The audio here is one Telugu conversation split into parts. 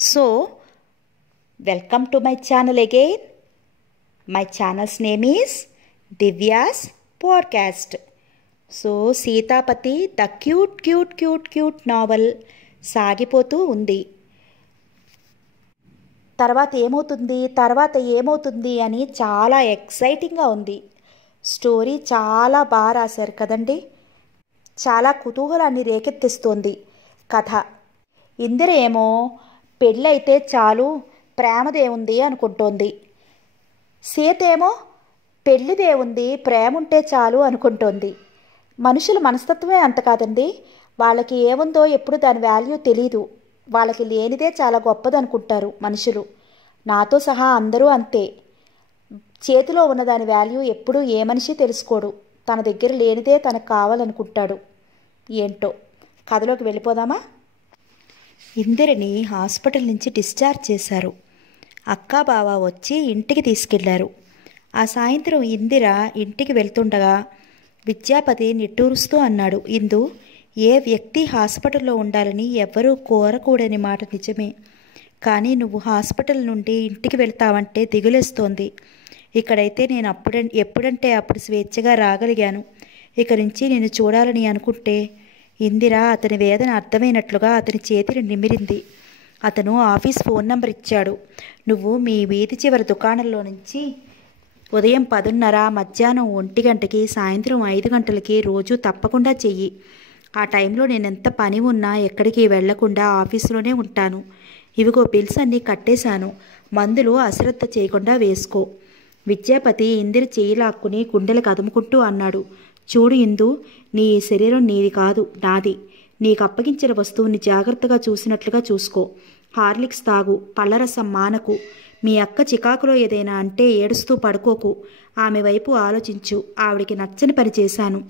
So, welcome to my channel again. My channel's name is Divya's Podcast. So, Sitapati the cute novel సాగిపోతూ ఉంది. తర్వాత ఏమవుతుంది అని చాలా ఎక్సైటింగ్గా ఉంది. స్టోరీ చాలా బాగా రాశారు కదండి. చాలా కుతూహలాన్ని రేకెత్తిస్తోంది కథ. ఇందిర ఏమో పెళ్ళైతే చాలు ప్రేమదేవుంది అనుకుంటోంది. సీత ఏమో పెళ్ళిదేవుంది ప్రేమ ఉంటే చాలు అనుకుంటోంది. మనుషుల మనస్తత్వమే అంత కాదండి. వాళ్ళకి ఏముందో ఎప్పుడు దాని వాల్యూ తెలీదు. వాళ్ళకి లేనిదే చాలా గొప్పది అనుకుంటారు మనుషులు. నాతో సహా అందరూ అంతే. చేతిలో ఉన్న దాని వాల్యూ ఎప్పుడూ ఏ మనిషి తెలుసుకోడు. తన దగ్గర లేనిదే తనకు కావాలనుకుంటాడు. ఏంటో కథలోకి వెళ్ళిపోదామా? ఇందిరని హాస్పిటల్ నుంచి డిశ్చార్జ్ చేశారు. అక్కా బావ వచ్చి ఇంటికి తీసుకెళ్లారు. ఆ సాయంత్రం ఇందిర ఇంటికి వెళ్తుండగా విద్యాపతి నిట్టూరుస్తూ అన్నాడు, ఇందు, ఏ వ్యక్తి హాస్పిటల్లో ఉండాలని ఎవ్వరూ కోరకూడని మాట నిజమే. కానీ నువ్వు హాస్పిటల్ నుండి ఇంటికి వెళ్తావంటే దిగులేస్తోంది. ఇక్కడైతే నేను ఎప్పుడంటే అప్పుడు స్వేచ్ఛగా రాగలిగాను. ఇక నుంచి నేను చూడాలని అనుకుంటే. ఇందిర అతని వేదన అర్థమైనట్లుగా అతని చేతిని నిమిరింది. అతను ఆఫీస్ ఫోన్ నంబర్ ఇచ్చాడు. నువ్వు మీ వీధి చివరి దుకాణంలో నుంచి ఉదయం 10:30, మధ్యాహ్నం 1 గంటకి, సాయంత్రం 5 గంటలకి రోజు తప్పకుండా చెయ్యి. ఆ టైంలో నేనెంత పని ఉన్నా ఎక్కడికి వెళ్లకుండా ఆఫీసులోనే ఉంటాను. ఇవిగో బిల్స్ అన్నీ కట్టేశాను. మందులు అశ్రద్ధ చేయకుండా వేసుకో. విద్యాపతి ఇందిర చేయి లాక్కుని గుండెలు కదుముకుంటూ అన్నాడు, చూడు ఇందు, నీ శరీరం నీది కాదు, నాది. నీకు అప్పగించిన వస్తువుని జాగ్రత్తగా చూసినట్లుగా చూసుకో. హార్లిక్స్ తాగు, పళ్ళరసం మానకు. మీ అక్క చికాకులో ఏదైనా అంటే ఏడుస్తూ పడుకోకు. ఆమె వైపు ఆలోచించు. ఆవిడికి నచ్చని పని చేశాను,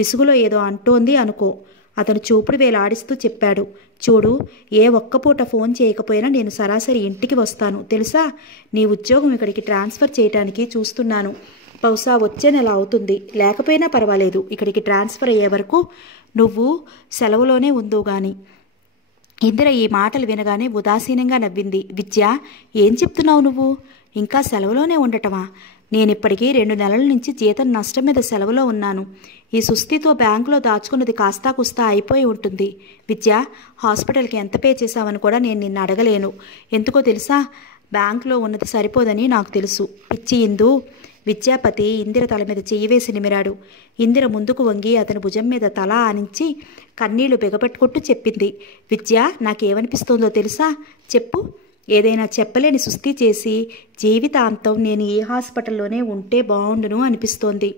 విసుగులో ఏదో అంటోంది అనుకో. అతను చూపుడు వేలాడిస్తూ చెప్పాడు, చూడు, ఏ ఒక్కపూట ఫోన్ చేయకపోయినా నేను సరాసరి ఇంటికి వస్తాను తెలుసా. నీ ఉద్యోగం ఇక్కడికి ట్రాన్స్ఫర్ చేయడానికి చూస్తున్నాను. బహుశా వచ్చే నెల అవుతుంది. లేకపోయినా పర్వాలేదు. ఇక్కడికి ట్రాన్స్ఫర్ అయ్యే వరకు నువ్వు సెలవులోనే ఉందో గాని. ఇందిర ఈ మాటలు వినగానే ఉదాసీనంగా నవ్వింది. విద్య, ఏం చెప్తున్నావు నువ్వు? ఇంకా సెలవులోనే ఉండటమా? నేనిప్పటికీ 2 నెలల నుంచి జీతం నష్టం మీద సెలవులో ఉన్నాను. ఈ సుస్థితో బ్యాంకులో దాచుకున్నది కాస్తా కుస్తా అయిపోయి ఉంటుంది. విద్య, హాస్పిటల్కి ఎంత పే చేశావని కూడా నేను నిన్ను అడగలేను. ఎందుకో తెలుసా? బ్యాంకులో ఉన్నది సరిపోదని నాకు తెలుసు. పిచ్చి ఇందు. విద్యాపతి ఇందిర తల మీద చెయ్యి వేసి నిమిరాడు. ఇందిర ముందుకు వంగి అతని భుజం మీద తల ఆనించి కన్నీళ్లు బిగపెట్టుకుంటూ చెప్పింది, విద్య, నాకేమనిపిస్తోందో తెలుసా? చెప్పు. ఏదైనా చెప్పలేని సుస్థి చేసి జీవితాంతం నేను ఈ హాస్పిటల్లోనే ఉంటే బాగుండును అనిపిస్తోంది.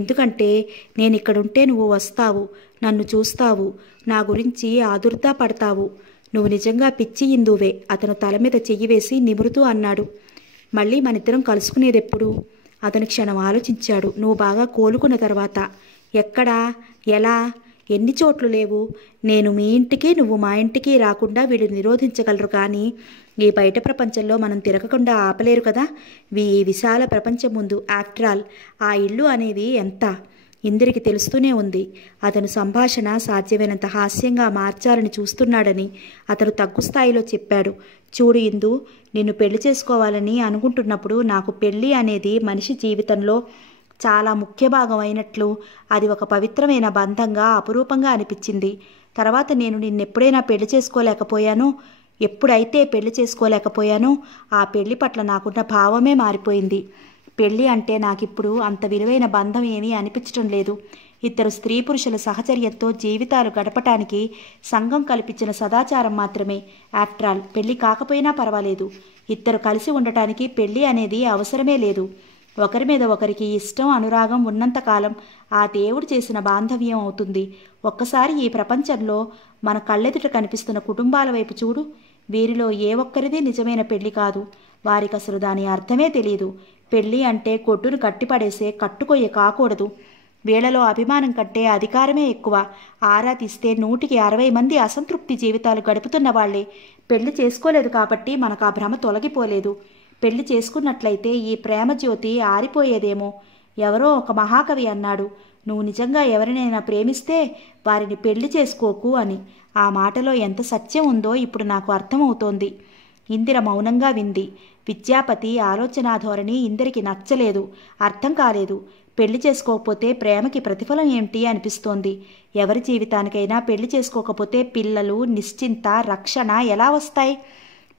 ఎందుకంటే నేను ఇక్కడుంటే నువ్వు వస్తావు, నన్ను చూస్తావు, నా గురించి ఆదుర్దా పడతావు. నువ్వు నిజంగా పిచ్చి ఇందువే. అతను తల మీద చెయ్యి వేసి నిమురుతూ అన్నాడు, మళ్ళీ మనిద్దరం కలుసుకునేదెప్పుడు? అతను క్షణం ఆలోచించాడు. నువ్వు బాగా కోలుకున్న తర్వాత. ఎక్కడా, ఎలా, ఎన్ని చోట్లు లేవు? నేను మీ ఇంటికి, నువ్వు మా ఇంటికి రాకుండా వీళ్ళు నిరోధించగలరు, కానీ ఈ బయట ప్రపంచంలో మనం తిరగకుండా ఆపలేరు కదా. ఈ విశాల ప్రపంచం ముందు ఆఫ్టర్ ఆల్ ఆ ఇల్లు అనేవి ఎంత? ఇందిరికి తెలుస్తూనే ఉంది. అతను సంభాషణ సాధ్యమైనంత హాస్యంగా మార్చాలని చూస్తున్నాడని అతను తగ్గు స్థాయిలో చెప్పాడు. చూడు ఇందు, నిన్ను పెళ్లి చేసుకోవాలని అనుకుంటున్నప్పుడు నాకు పెళ్ళి అనేది మనిషి జీవితంలో చాలా ముఖ్య భాగం అయినట్లు, అది ఒక పవిత్రమైన బంధంగా అపురూపంగా అనిపించింది. తర్వాత నేను నిన్నెప్పుడైనా పెళ్లి చేసుకోలేకపోయానో, ఎప్పుడైతే పెళ్లి చేసుకోలేకపోయానో ఆ పెళ్లి పట్ల నాకున్న భావమే మారిపోయింది. పెళ్ళి అంటే నాకిప్పుడు అంత విలువైన బంధం ఏమీ అనిపించడం లేదు. ఇద్దరు స్త్రీ పురుషుల సహచర్యంతో జీవితాలు గడపటానికి సంఘం కల్పించిన సదాచారం మాత్రమే. ఆఫ్టర్ ఆల్ పెళ్ళి కాకపోయినా పర్వాలేదు. ఇద్దరు కలిసి ఉండటానికి పెళ్ళి అనేది అవసరమే లేదు. ఒకరి మీద ఒకరికి ఇష్టం, అనురాగం ఉన్నంతకాలం ఆ దేవుడు చేసిన బాంధవ్యం అవుతుంది. ఒక్కసారి ఈ ప్రపంచంలో మన కళ్ళెదుట కనిపిస్తున్న కుటుంబాల వైపు చూడు. వీరిలో ఏ ఒక్కరిది నిజమైన పెళ్లి కాదు. వారికి అసలు దాని అర్థమే తెలియదు. పెళ్ళి అంటే కొట్టును కట్టిపడేసే కట్టుకొయ్య కాకూడదు. వీళ్లలో అభిమానం కంటే అధికారమే ఎక్కువ. ఆరా తీస్తే 100కి 60 మంది అసంతృప్తి జీవితాలు గడుపుతున్న వాళ్లే. పెళ్లి చేసుకోలేదు కాబట్టి మనకు ఆ భ్రమ తొలగిపోలేదు. పెళ్లి చేసుకున్నట్లయితే ఈ ప్రేమ జ్యోతి ఆరిపోయేదేమో. ఎవరో ఒక మహాకవి అన్నాడు, నువ్వు నిజంగా ఎవరినైనా ప్రేమిస్తే వారిని పెళ్లి చేసుకోకు అని. ఆ మాటలో ఎంత సత్యం ఉందో ఇప్పుడు నాకు అర్థమవుతోంది. ఇందిర మౌనంగా వింది. విద్యాపతి ఆలోచనా ధోరణి ఇందిరికి నచ్చలేదు, అర్థం కాలేదు. పెళ్లి చేసుకోకపోతే ప్రేమకి ప్రతిఫలం ఏమిటి అనిపిస్తోంది. ఎవరి జీవితానికైనా పెళ్లి చేసుకోకపోతే పిల్లలు, నిశ్చింత, రక్షణ ఎలా వస్తాయి?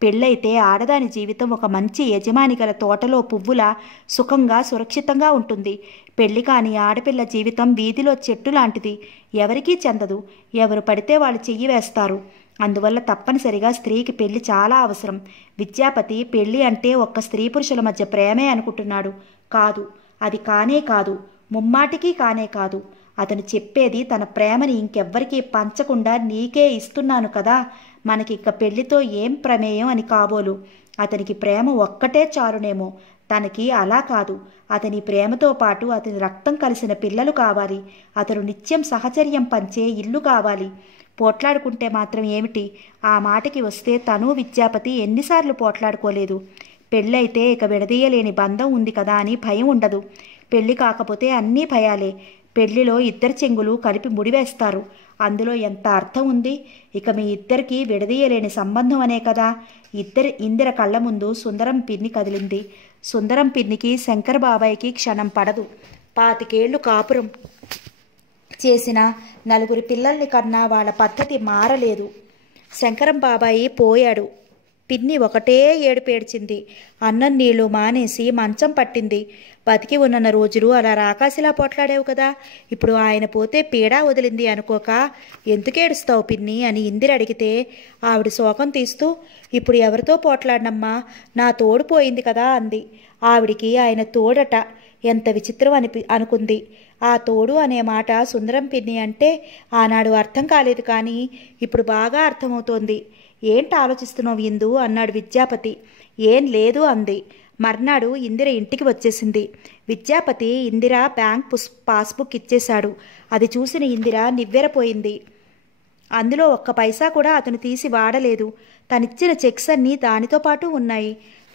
పెళ్ళైతే ఆడదాని జీవితం ఒక మంచి యజమాని గల తోటలో పువ్వులా సుఖంగా, సురక్షితంగా ఉంటుంది. పెళ్లి కాని ఆడపిల్ల జీవితం వీధిలో చెట్టు లాంటిది, ఎవరికీ చెందదు. ఎవరు పడితే వాళ్ళు చెయ్యి వేస్తారు. అందువల్ల తప్పనిసరిగా స్త్రీకి పెళ్లి చాలా అవసరం. విద్యాపతి పెళ్లి అంటే ఒక్క స్త్రీ పురుషుల మధ్య ప్రేమే అనుకుంటున్నాడు. కాదు, అది కానే కాదు, ముమ్మాటికి కానే కాదు. అతను చెప్పేది తన ప్రేమని ఇంకెవ్వరికీ పంచకుండా నీకే ఇస్తున్నాను కదా, మనకి ఇక పెళ్లితో ఏం ప్రమేయం అని కాబోలు. అతనికి ప్రేమ ఒక్కటే చాలునేమో. తనకి అలా కాదు. అతని ప్రేమతో పాటు అతని రక్తం కలిసిన పిల్లలు కావాలి. అతను నిత్యం సహచర్యం పంచే ఇల్లు కావాలి. పోట్లాడుకుంటే మాత్రం ఏమిటి? ఆ మాటకి వస్తే తను విద్యాపతి ఎన్నిసార్లు పోట్లాడుకోలేదు. పెళ్ళైతే ఇక విడదీయలేని బంధం ఉంది కదా అని భయం ఉండదు. పెళ్లి కాకపోతే అన్నీ భయాలే. పెళ్లిలో ఇద్దరు చెంగులు కలిపి ముడివేస్తారు. అందులో ఎంత అర్థం ఉంది? ఇక మీ ఇద్దరికీ విడదీయలేని సంబంధం అనే కదా. ఇందిర కళ్ళ ముందు సుందరం పిన్ని కదిలింది. సుందరం పిన్నికి శంకర్ బాబాయికి క్షణం పడదు. 25 ఏళ్లు కాపురం చేసిన 4 పిల్లల్ని కన్నా వాళ్ళ పద్ధతి మారలేదు. శంకరం బాబాయి పోయాడు. పిన్ని ఒకటే ఏడుపేడ్చింది. అన్నం నీళ్లు మానేసి మంచం పట్టింది. బతికి ఉన్న రోజులు అలా రాకాసిలా పోట్లాడావు కదా, ఇప్పుడు ఆయన పోతే పీడా వదిలింది అనుకోక ఎందుకేడుస్తావు పిన్ని అని ఇందిర అడిగితే ఆవిడ శోకం తీస్తూ, ఇప్పుడు ఎవరితో పోట్లాడినమ్మా, నా తోడు పోయింది కదా అంది. ఆవిడికి ఆయన తోడట. ఎంత విచిత్రం అనుకుంది. ఆ తోడు అనే మాట సుందరం పిన్ని అంటే ఆనాడు అర్థం కాలేదు, కానీ ఇప్పుడు బాగా అర్థమవుతోంది. ఏంటి ఆలోచిస్తున్నావు ఇందు అన్నాడు విద్యాపతి. ఏం లేదు అంది. మర్నాడు ఇందిర ఇంటికి వచ్చేసింది. విద్యాపతి ఇందిర బ్యాంక్ పాస్బుక్ ఇచ్చేశాడు. అది చూసిన ఇందిర నివ్వెరపోయింది. అందులో ఒక్క పైసా కూడా అతను తీసి వాడలేదు. తనిచ్చిన చెక్స్ అన్నీ దానితో పాటు ఉన్నాయి.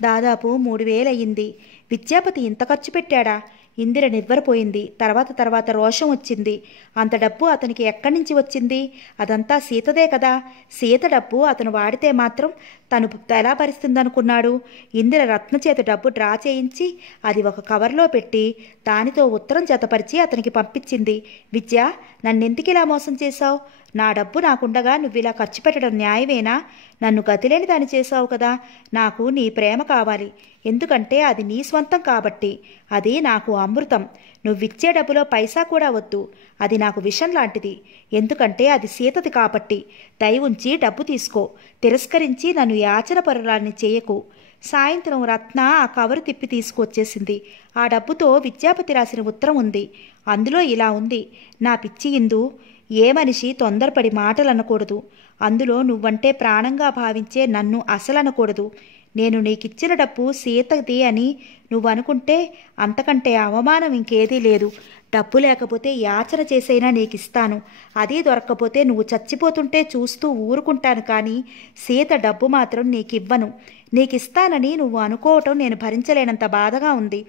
దాదాపు 3000 అయ్యింది. విద్యాపతి ఇంత ఖర్చు పెట్టాడా? ఇందిర నివ్వెరపోయింది. తర్వాత రోషం వచ్చింది. అంత డబ్బు అతనికి ఎక్కడి నుంచి వచ్చింది? అదంతా సీతదే కదా. సీత డబ్బు అతను వాడితే మాత్రం తను ఎలా భరిస్తుందనుకున్నాడు? ఇందిర రత్న చేత డబ్బు డ్రా చేయించి అది ఒక కవర్లో పెట్టి దానితో ఉత్తరం జతపరిచి అతనికి పంపించింది. విద్య, నన్నెందుకు ఇలా మోసం చేశావు? నా డబ్బు నాకుండగా నువ్వు ఇలా ఖర్చు పెట్టడం న్యాయమేనా? నన్ను గతిలేని దాన్ని చేశావు కదా. నాకు నీ ప్రేమ కావాలి, ఎందుకంటే అది నీ స్వంతం కాబట్టి. అది నాకు అమృతం. నువ్విచ్చే డబ్బులో పైసా కూడా వద్దు. అది నాకు విషం లాంటిది, ఎందుకంటే అది సీతది కాబట్టి. దయ ఉంచి డబ్బు తీసుకో. తిరస్కరించి నన్ను యాచన పరులాన్ని చేయకు. సాయంత్రం రత్న ఆ కవరు తిప్పి తీసుకువచ్చేసింది. ఆ డబ్బుతో విద్యాపతి రాసిన ఉత్తరం ఉంది. అందులో ఇలా ఉంది: నా పిచ్చి ఇందు, ఏ మనిషి తొందరపడి మాటలు అనకూడదు. అందులో నువ్వంటే ప్రాణంగా భావించే నన్ను అసలనకూడదు. నేను నీకిచ్చిన డబ్బు సీతది అని నువ్వు అనుకుంటే అంతకంటే అవమానం ఇంకేదీ లేదు. డబ్బు లేకపోతే యాచన చేసైనా నీకిస్తాను. అది దొరక్కపోతే నువ్వు చచ్చిపోతుంటే చూస్తూ ఊరుకుంటాను, కానీ సీత డబ్బు మాత్రం నీకివ్వను. నీకిస్తానని నువ్వు అనుకోవటం నేను భరించలేనంత బాధగా ఉంది.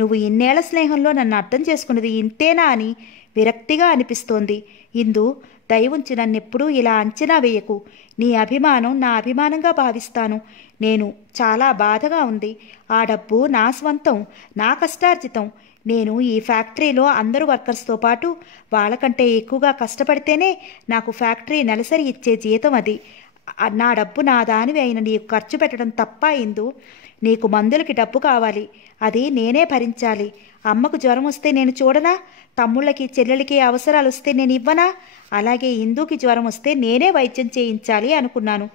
నువ్వు ఇన్నేళ్ల స్నేహంలో నన్ను అర్థం చేసుకున్నది ఇంతేనా అని విరక్తిగా అనిపిస్తోంది. ఇందు, దయవుంచి నన్నెప్పుడూ ఇలా అంచనా వేయకు. నీ అభిమానం నా అభిమానంగా భావిస్తాను. నేను చాలా బాధగా ఉంది. ఆ డబ్బు నా స్వంతం, నా కష్టార్జితం. నేను ఈ ఫ్యాక్టరీలో అందరూ వర్కర్స్తో పాటు వాళ్ళకంటే ఎక్కువగా కష్టపడితేనే నాకు ఫ్యాక్టరీ నెలసరి ఇచ్చే జీతం అది. నా డబ్బు నా దానివి అయిన నీకు ఖర్చు పెట్టడం తప్ప ఇందు? నీకు మందులకి డబ్బు కావాలి, అది నేనే భరించాలి. అమ్మకు జ్వరం వస్తే నేను చూడనా? తమ్ముళ్ళకి చెల్లెలకి అవసరాలు వస్తే నేను ఇవ్వనా? అలాగే ఇందుకి జ్వరం వస్తే నేనే వైద్యం చేయించాలి అనుకున్నాను.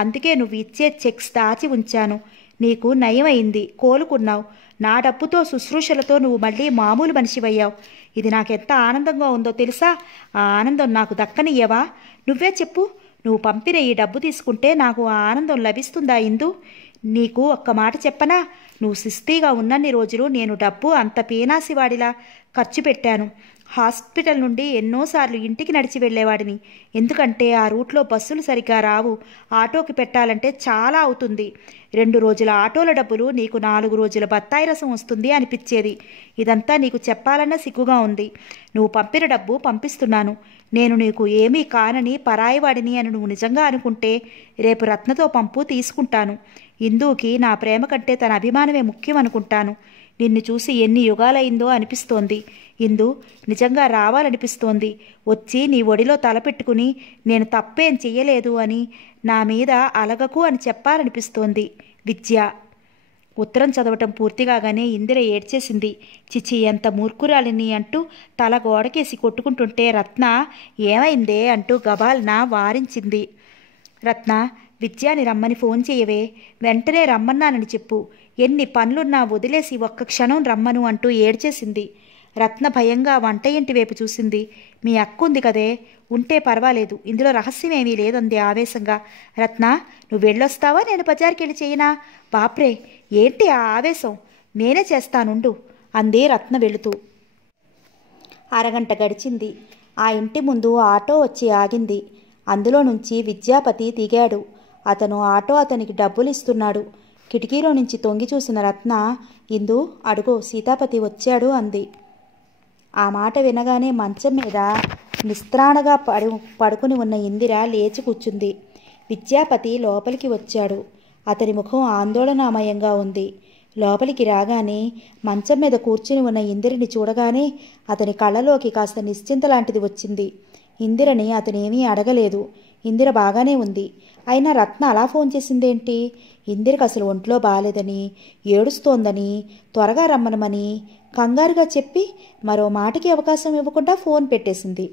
అందుకే నువ్వు ఇచ్చే చెక్స్ దాచి ఉంచాను. నీకు నయమైంది, కోలుకున్నావు. నా డబ్బుతో శుశ్రూషలతో నువ్వు మళ్ళీ మామూలు మనిషివయ్యావు. ఇది నాకెంత ఆనందంగా ఉందో తెలుసా? ఆ ఆనందం నాకు దక్కనియ్యవా? నువ్వే చెప్పు. నువ్వు పంపిన ఈ డబ్బు తీసుకుంటే నాకు ఆ ఆనందం లభిస్తుందా ఇందు? నీకు ఒక్క మాట చెప్పనా? నువ్వు శిస్తీగా ఉన్నన్ని రోజులు నేను డబ్బు అంత పీనాసివాడిలా ఖర్చు పెట్టాను. హాస్పిటల్ నుండి ఎన్నోసార్లు ఇంటికి నడిచి వెళ్ళేవాడిని. ఎందుకంటే ఆ రూట్లో బస్సులు సరిగ్గా రావు. ఆటోకి పెట్టాలంటే చాలా అవుతుంది. 2 రోజుల ఆటోల డబ్బులు నీకు 4 రోజుల బత్తాయి రసం వస్తుంది అనిపించేది. ఇదంతా నీకు చెప్పాలన్న సిగ్గుగా ఉంది. నువ్వు పంపిన డబ్బు పంపిస్తున్నాను. నేను నీకు ఏమీ కానని పరాయివాడిని అని నువ్వు నిజంగా అనుకుంటే రేపు రత్నతో పంపు తీసుకుంటాను. ఇందుకి నా ప్రేమ కంటే తన అభిమానమే ముఖ్యం అనుకుంటాను. నిన్ను చూసి ఎన్ని యుగాలైందో అనిపిస్తోంది. ఇందు, నిజంగా రావాలనిపిస్తోంది. వచ్చి నీ ఒడిలో తలపెట్టుకుని నేను తప్పేం చెయ్యలేదు అని నా మీద అలగకు అని చెప్పాలనిపిస్తోంది. విద్య. ఉత్తరం చదవటం పూర్తిగానే ఇందిర ఏడ్చేసింది. చిచి, ఎంత మూర్ఖురాలిని అంటూ తల గోడకేసి కొట్టుకుంటుంటే రత్న ఏమైందే అంటూ గబాల్న వారించింది. రత్న, విద్యాని రమ్మని ఫోన్ చేయవే. వెంటనే రమ్మన్నానని చెప్పు. ఎన్ని పనులున్నా వదిలేసి ఒక్క క్షణం రమ్మను అంటూ ఏడ్చేసింది. రత్న భయంగా వంట ఇంటి వైపు చూసింది. మీ అక్క ఉంది కదే, ఉంటే పర్వాలేదు, ఇందులో రహస్యమేమీ లేదంది ఆవేశంగా. రత్న, నువ్వు వెళ్ళొస్తావా, నేను బజార్కి వెళ్ళి చేయనా? బాప్రే, ఏంటి ఆ ఆవేశం? నేనే చేస్తానుండు అంది రత్న వెళుతూ. అరగంట గడిచింది. ఆ ఇంటి ముందు ఆటో వచ్చి ఆగింది. అందులో నుంచి విద్యాపతి దిగాడు. అతను ఆటో అతనికి డబ్బులు ఇస్తున్నాడు. కిటికీలో నుంచి తొంగి చూసిన రత్న, ఇందు అడుగో సీతాపతి వచ్చాడు అంది. ఆ మాట వినగానే మంచం మీద నిస్త్రాణగా పడుకుని ఉన్న ఇందిర లేచి కూర్చుంది. విద్యాపతి లోపలికి వచ్చాడు. అతని ముఖం ఆందోళనామయంగా ఉంది. లోపలికి రాగానే మంచం మీద కూర్చుని ఉన్న ఇందిరని చూడగానే అతని కళ్ళలోకి కాస్త నిశ్చింత లాంటిది వచ్చింది. ఇందిరని అతనేమీ అడగలేదు. ఇందిర బాగానే ఉంది. అయినా రత్న అలా ఫోన్ చేసిందేంటి? ఇందిరకు అసలు ఒంట్లో బాలేదని, ఏడుస్తోందని, త్వరగా రమ్మనమని కంగారుగా చెప్పి మరో మాటకి అవకాశం ఇవ్వకుండా ఫోన్ పెట్టేసింది.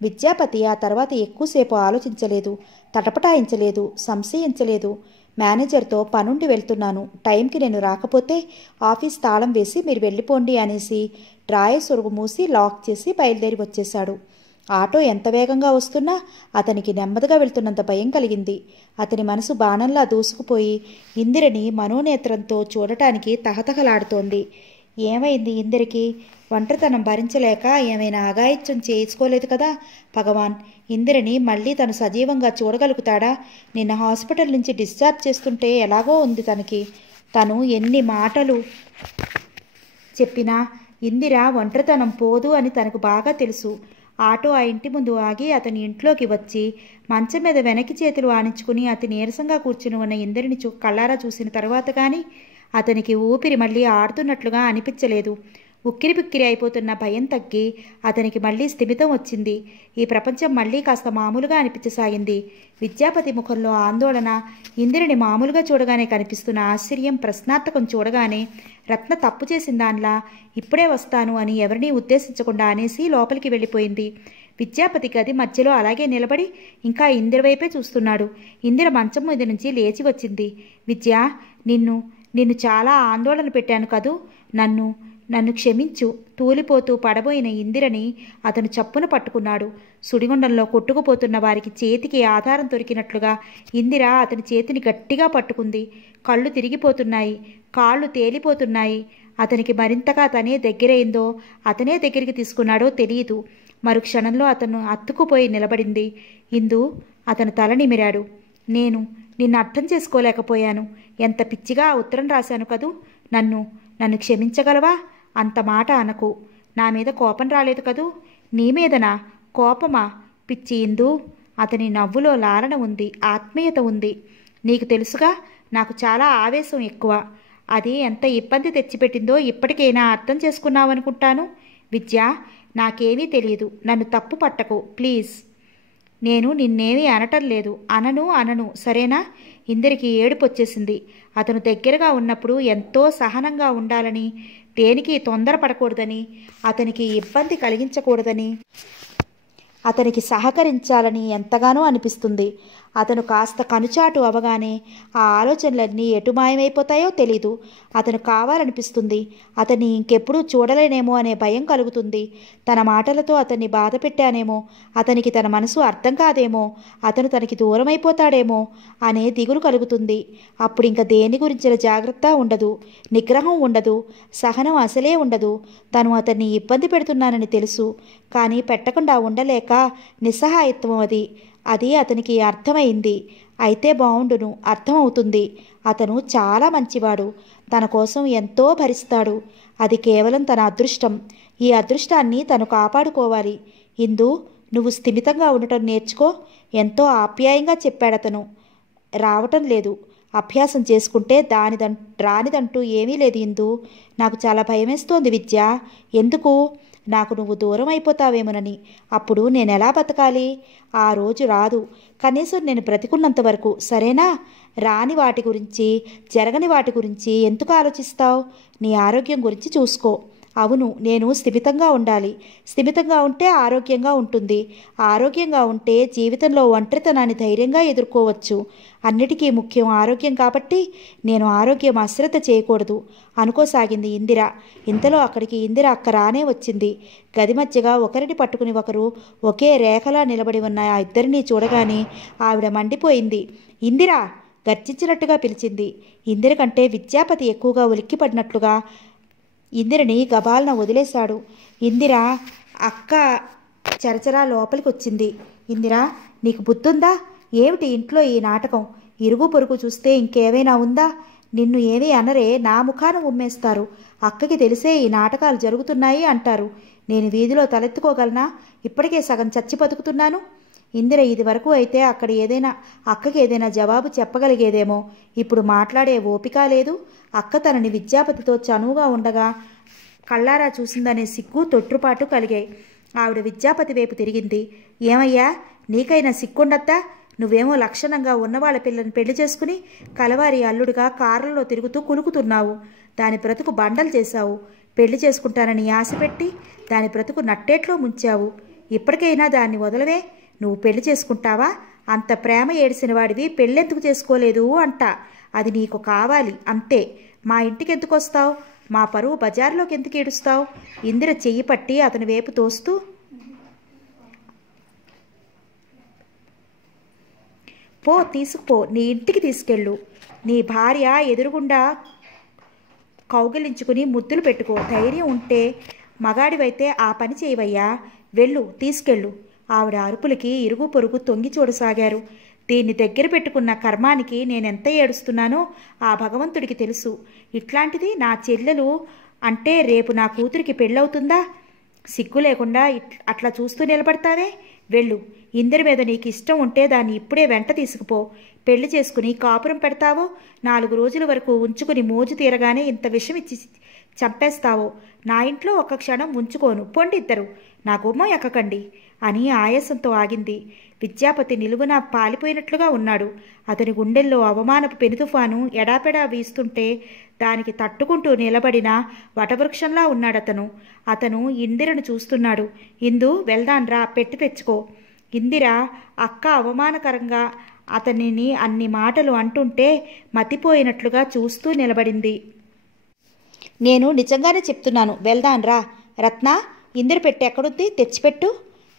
విద్యాపతి ఆ తర్వాత ఎక్కువసేపు ఆలోచించలేదు, తటపటాయించలేదు, సంశయించలేదు. మేనేజర్తో పనుండి వెళ్తున్నాను, టైంకి నేను రాకపోతే ఆఫీస్ తాళం వేసి మీరు వెళ్ళిపోండి అనేసి డ్రాయర్ సొరుగు మూసి లాక్ చేసి బయలుదేరి వచ్చేశాడు. ఆటో ఎంత వేగంగా వస్తున్నా అతనికి నెమ్మదిగా వెళ్తున్నంత భయం కలిగింది. అతని మనసు బాణంలా దూసుకుపోయి ఇందిరని మనోనేత్రంతో చూడటానికి తహతహలాడుతోంది. ఏమైంది ఇందిరకి? ఒంటరితనం భరించలేక ఏమైనా అఘాయిత్యం చేసుకోలేదు కదా భగవాన్. ఇందిరని మళ్ళీ తను సజీవంగా చూడగలుగుతాడా? నిన్న హాస్పిటల్ నుంచి డిశ్చార్జ్ చేస్తుంటే ఎలాగో ఉంది తనకి. తను ఎన్ని మాటలు చెప్పినా ఇందిర ఒంటరితనం పోదు అని తనకు బాగా తెలుసు. ఆటో ఆ ఇంటి ముందు ఆగి అతని ఇంట్లోకి వచ్చి మంచం మీద వెనక్కి చేతులు ఆనించుకుని అతి నీరసంగా కూర్చుని ఉన్న ఇందిరని కళ్ళారా చూసిన తర్వాత కానీ అతనికి ఊపిరి మళ్ళీ ఆడుతున్నట్లుగా అనిపించలేదు. ఉక్కిరిబిక్కిరి అయిపోతున్న భయం తగ్గి అతనికి మళ్ళీ స్థిమితం వచ్చింది. ఈ ప్రపంచం మళ్ళీ కాస్త మామూలుగా అనిపించసాగింది. విద్యాపతి ముఖంలో ఆందోళన, ఇందిరని మామూలుగా చూడగానే కనిపిస్తున్న ఆశ్చర్యం, ప్రశ్నార్థకం చూడగానే రత్న తప్పు చేసిన దానిలా ఇప్పుడే వస్తాను అని ఎవరినీ ఉద్దేశించకుండా అనేసి లోపలికి వెళ్ళిపోయింది. విద్యాపతి గది మధ్యలో అలాగే నిలబడి ఇంకా ఇందిర వైపే చూస్తున్నాడు. ఇందిర మంచం మీద నుంచి లేచి వచ్చింది. విద్య, నిన్ను చాలా ఆందోళన పెట్టాను కదూ, నన్ను క్షమించు. తూలిపోతూ పడబోయిన ఇందిరని అతను చప్పున పట్టుకున్నాడు. సుడిగుండంలో కొట్టుకుపోతున్న వారికి చేతికి ఆధారం దొరికినట్లుగా ఇందిర అతని చేతిని గట్టిగా పట్టుకుంది. కళ్ళు తిరిగిపోతున్నాయి, కాళ్ళు తేలిపోతున్నాయి. అతనికి మరింతగా తనే దగ్గరైందో అతనే దగ్గరికి తీసుకున్నాడో తెలియదు. మరు క్షణంలో అతను అత్తుకుపోయి నిలబడింది. ఇందు అతను తల నిమిరాడు. నిన్ను అర్థం చేసుకోలేకపోయాను. ఎంత పిచ్చిగా ఉత్తరం రాశాను కదూ. నన్ను క్షమించగలవా? అంత మాట అనకు. నా మీద కోపం రాలేదు కదూ. నీ మీదనా కోపమా? పిచ్చి ఇందు. అతని నవ్వులో లాలన ఉంది, ఆత్మీయత ఉంది. నీకు తెలుసుగా, నాకు చాలా ఆవేశం ఎక్కువ. అది ఎంత ఇబ్బంది తెచ్చిపెట్టిందో ఇప్పటికైనా అర్థం చేసుకున్నావనుకుంటాను. విద్య, నాకేమీ తెలియదు. నన్ను తప్పు పట్టకు ప్లీజ్. నేను నిన్నేమీ అనటం లేదు. అనను సరేనా? ఇందరికి ఏడుపు వచ్చేసింది. అతను దగ్గరగా ఉన్నప్పుడు ఎంతో సహనంగా ఉండాలని, దేనికి తొందరపడకూడదని, అతనికి ఇబ్బంది కలిగించకూడదని, అతనికి సహకరించాలని ఎంతగానో అనిపిస్తుంది. అతను కాస్త కనుచాటు అవగానే ఆ ఆలోచనలన్నీ ఎటు మాయమైపోతాయో తెలీదు. అతను కావాలనిపిస్తుంది. అతన్ని ఇంకెప్పుడూ చూడలేనేమో అనే భయం కలుగుతుంది. తన మాటలతో అతన్ని బాధ పెట్టానేమో, అతనికి తన మనసు అర్థం కాదేమో, అతను తనకి దూరమైపోతాడేమో అనే దిగులు కలుగుతుంది. అప్పుడు ఇంక దేని గురించిన జాగ్రత్త ఉండదు, నిగ్రహం ఉండదు, సహనం అసలే ఉండదు. తను అతన్ని ఇబ్బంది పెడుతున్నానని తెలుసు, కానీ పెట్టకుండా ఉండలేక నిస్సహాయత్వం అది అతనికి అర్థమైంది. అయితే బావుండును, అర్థమవుతుంది. అతను చాలా మంచివాడు, తన కోసం ఎంతో భరిస్తాడు. అది కేవలం తన అదృష్టం. ఈ అదృష్టాన్ని తను కాపాడుకోవాలి. ఇందు, నువ్వు స్థిమితంగా ఉండటం నేర్చుకో, ఎంతో ఆప్యాయంగా చెప్పాడతను. రావటం లేదు. అభ్యాసం చేసుకుంటే రానిదంటూ ఏమీ లేదు ఇందు. నాకు చాలా భయమేస్తోంది విద్య. ఎందుకు? నాకు నువ్వు దూరం అయిపోతావేమోనని. అప్పుడు నేనెలా బతకాలి? ఆ రోజు రాదు. కనీసం నేను బ్రతికున్నంత వరకు, సరేనా? రాని వాటి గురించి, జరగని వాటి గురించి ఎందుకు ఆలోచిస్తావు? నీ ఆరోగ్యం గురించి చూసుకో. అవును, నేను స్థిమితంగా ఉండాలి. స్థిమితంగా ఉంటే ఆరోగ్యంగా ఉంటుంది. ఆరోగ్యంగా ఉంటే జీవితంలో ఒంటరితనాన్ని ధైర్యంగా ఎదుర్కోవచ్చు. అన్నిటికీ ముఖ్యం ఆరోగ్యం కాబట్టి నేను ఆరోగ్యం అశ్రద్ధ చేయకూడదు అనుకోసాగింది ఇందిర. ఇంతలో అక్కడికి ఇందిర అక్క రానే వచ్చింది. గది మధ్యగా ఒకరిని పట్టుకుని ఒకరు ఒకే రేఖలా నిలబడి ఉన్న ఆ ఇద్దరినీ చూడగానే ఆవిడ మండిపోయింది. ఇందిరా! గర్జించినట్టుగా పిలిచింది. ఇందిర కంటే విద్యాపతి ఎక్కువగా ఉలిక్కిపడినట్లుగా ఇందిరని గబాలన వదిలేశాడు. ఇందిర అక్క చరచరా లోపలికి వచ్చింది. ఇందిరా, నీకు బుద్ధుందా? ఏమిటి ఇంట్లో ఈ నాటకం? ఇరుగు పొరుగు చూస్తే ఇంకేమైనా ఉందా? నిన్ను ఏమీ అనరే, నా ముఖాన ఉమ్మేస్తారు. అక్కకి తెలిసే ఈ నాటకాలు జరుగుతున్నాయి అంటారు. నేను వీధిలో తలెత్తుకోగలనా? ఇప్పటికే సగం చచ్చి బతుకుతున్నాను. ఇందిర ఇది వరకు అయితే అక్కకి ఏదైనా జవాబు చెప్పగలిగేదేమో. ఇప్పుడు మాట్లాడే ఓపిక లేదు. అక్క తనని విద్యాపతితో చనువుగా ఉండగా కళ్ళారా చూసిందనే సిగ్గు, తొట్రుపాటు కలిగాయి. ఆవిడ విద్యాపతి వైపు తిరిగింది. ఏమయ్యా, నీకైనా సిగ్గుండద్దా? నువ్వేమో లక్షణంగా ఉన్నవాళ్ళ పిల్లని పెళ్లి చేసుకుని కలవారి అల్లుడుగా కార్లలో తిరుగుతూ కులుకుతున్నావు. దాని బ్రతుకు బండలు చేశావు. పెళ్లి చేసుకుంటానని ఆశపెట్టి దాని బ్రతుకు నట్టేట్లో ముంచావు. ఇప్పటికైనా దాన్ని వదలవే. నువ్వు పెళ్లి చేసుకుంటావా? అంత ప్రేమ ఏడిసిన వాడివి పెళ్ళెందుకు చేసుకోలేదు అంట. అది నీకు కావాలి అంతే. మా ఇంటికి ఎందుకు వస్తావు? మా పరువు బజార్లోకి ఎందుకు ఏడుస్తావు? ఇందిర చెయ్యి పట్టి అతని వైపు తోస్తూ, పో, తీసుకుపో, నీ ఇంటికి తీసుకెళ్ళు. నీ భార్య ఎదురుగుండా కౌగిలించుకుని ముద్దులు పెట్టుకో. ధైర్యం ఉంటే మగాడివైతే ఆ పని చేయవయ్యా. వెళ్ళు, తీసుకెళ్ళు. ఆవిడ అరుపులకి ఇరుగు పొరుగు తొంగి చూడసాగారు. దీన్ని దగ్గర పెట్టుకున్న కర్మానికి నేనెంత ఏడుస్తున్నానో ఆ భగవంతుడికి తెలుసు. ఇట్లాంటిది నా చెల్లెలు అంటే రేపు నా కూతురికి పెళ్ళవుతుందా? సిగ్గు లేకుండా అట్లా చూస్తూ నిలబడతావే. వెళ్ళు. ఇందరి మీద నీకు ఇష్టం ఉంటే దాన్ని ఇప్పుడే వెంట తీసుకుపో. పెళ్లి చేసుకుని కాపురం పెడతావో, 4 రోజుల వరకు ఉంచుకుని మోజు తీరగానే ఇంత విషం ఇచ్చి చంపేస్తావో. నా ఇంట్లో ఒక్క క్షణం ఉంచుకోను. పొండి ఇద్దరు. నా గుమ్మం ఎక్కకండి అని ఆయాసంతో ఆగింది. విద్యాపతి నిలువున పాలిపోయినట్లుగా ఉన్నాడు. అతని గుండెల్లో అవమానపు పెనుతుఫాను ఎడాపెడా వీస్తుంటే దానికి తట్టుకుంటూ నిలబడిన వటవృక్షంలా ఉన్నాడతను. అతను ఇందిరను చూస్తున్నాడు. ఇందు, వెళ్దాన్రా, పెట్టి తెచ్చుకో. ఇందిర అక్క అవమానకరంగా అతనిని అన్ని మాటలు అంటుంటే మతిపోయినట్లుగా చూస్తూ నిలబడింది. నేను నిజంగానే చెప్తున్నాను, వెళ్దాన్రా. రత్న, ఇందిర పెట్టి ఎక్కడుంది? తెచ్చిపెట్టు.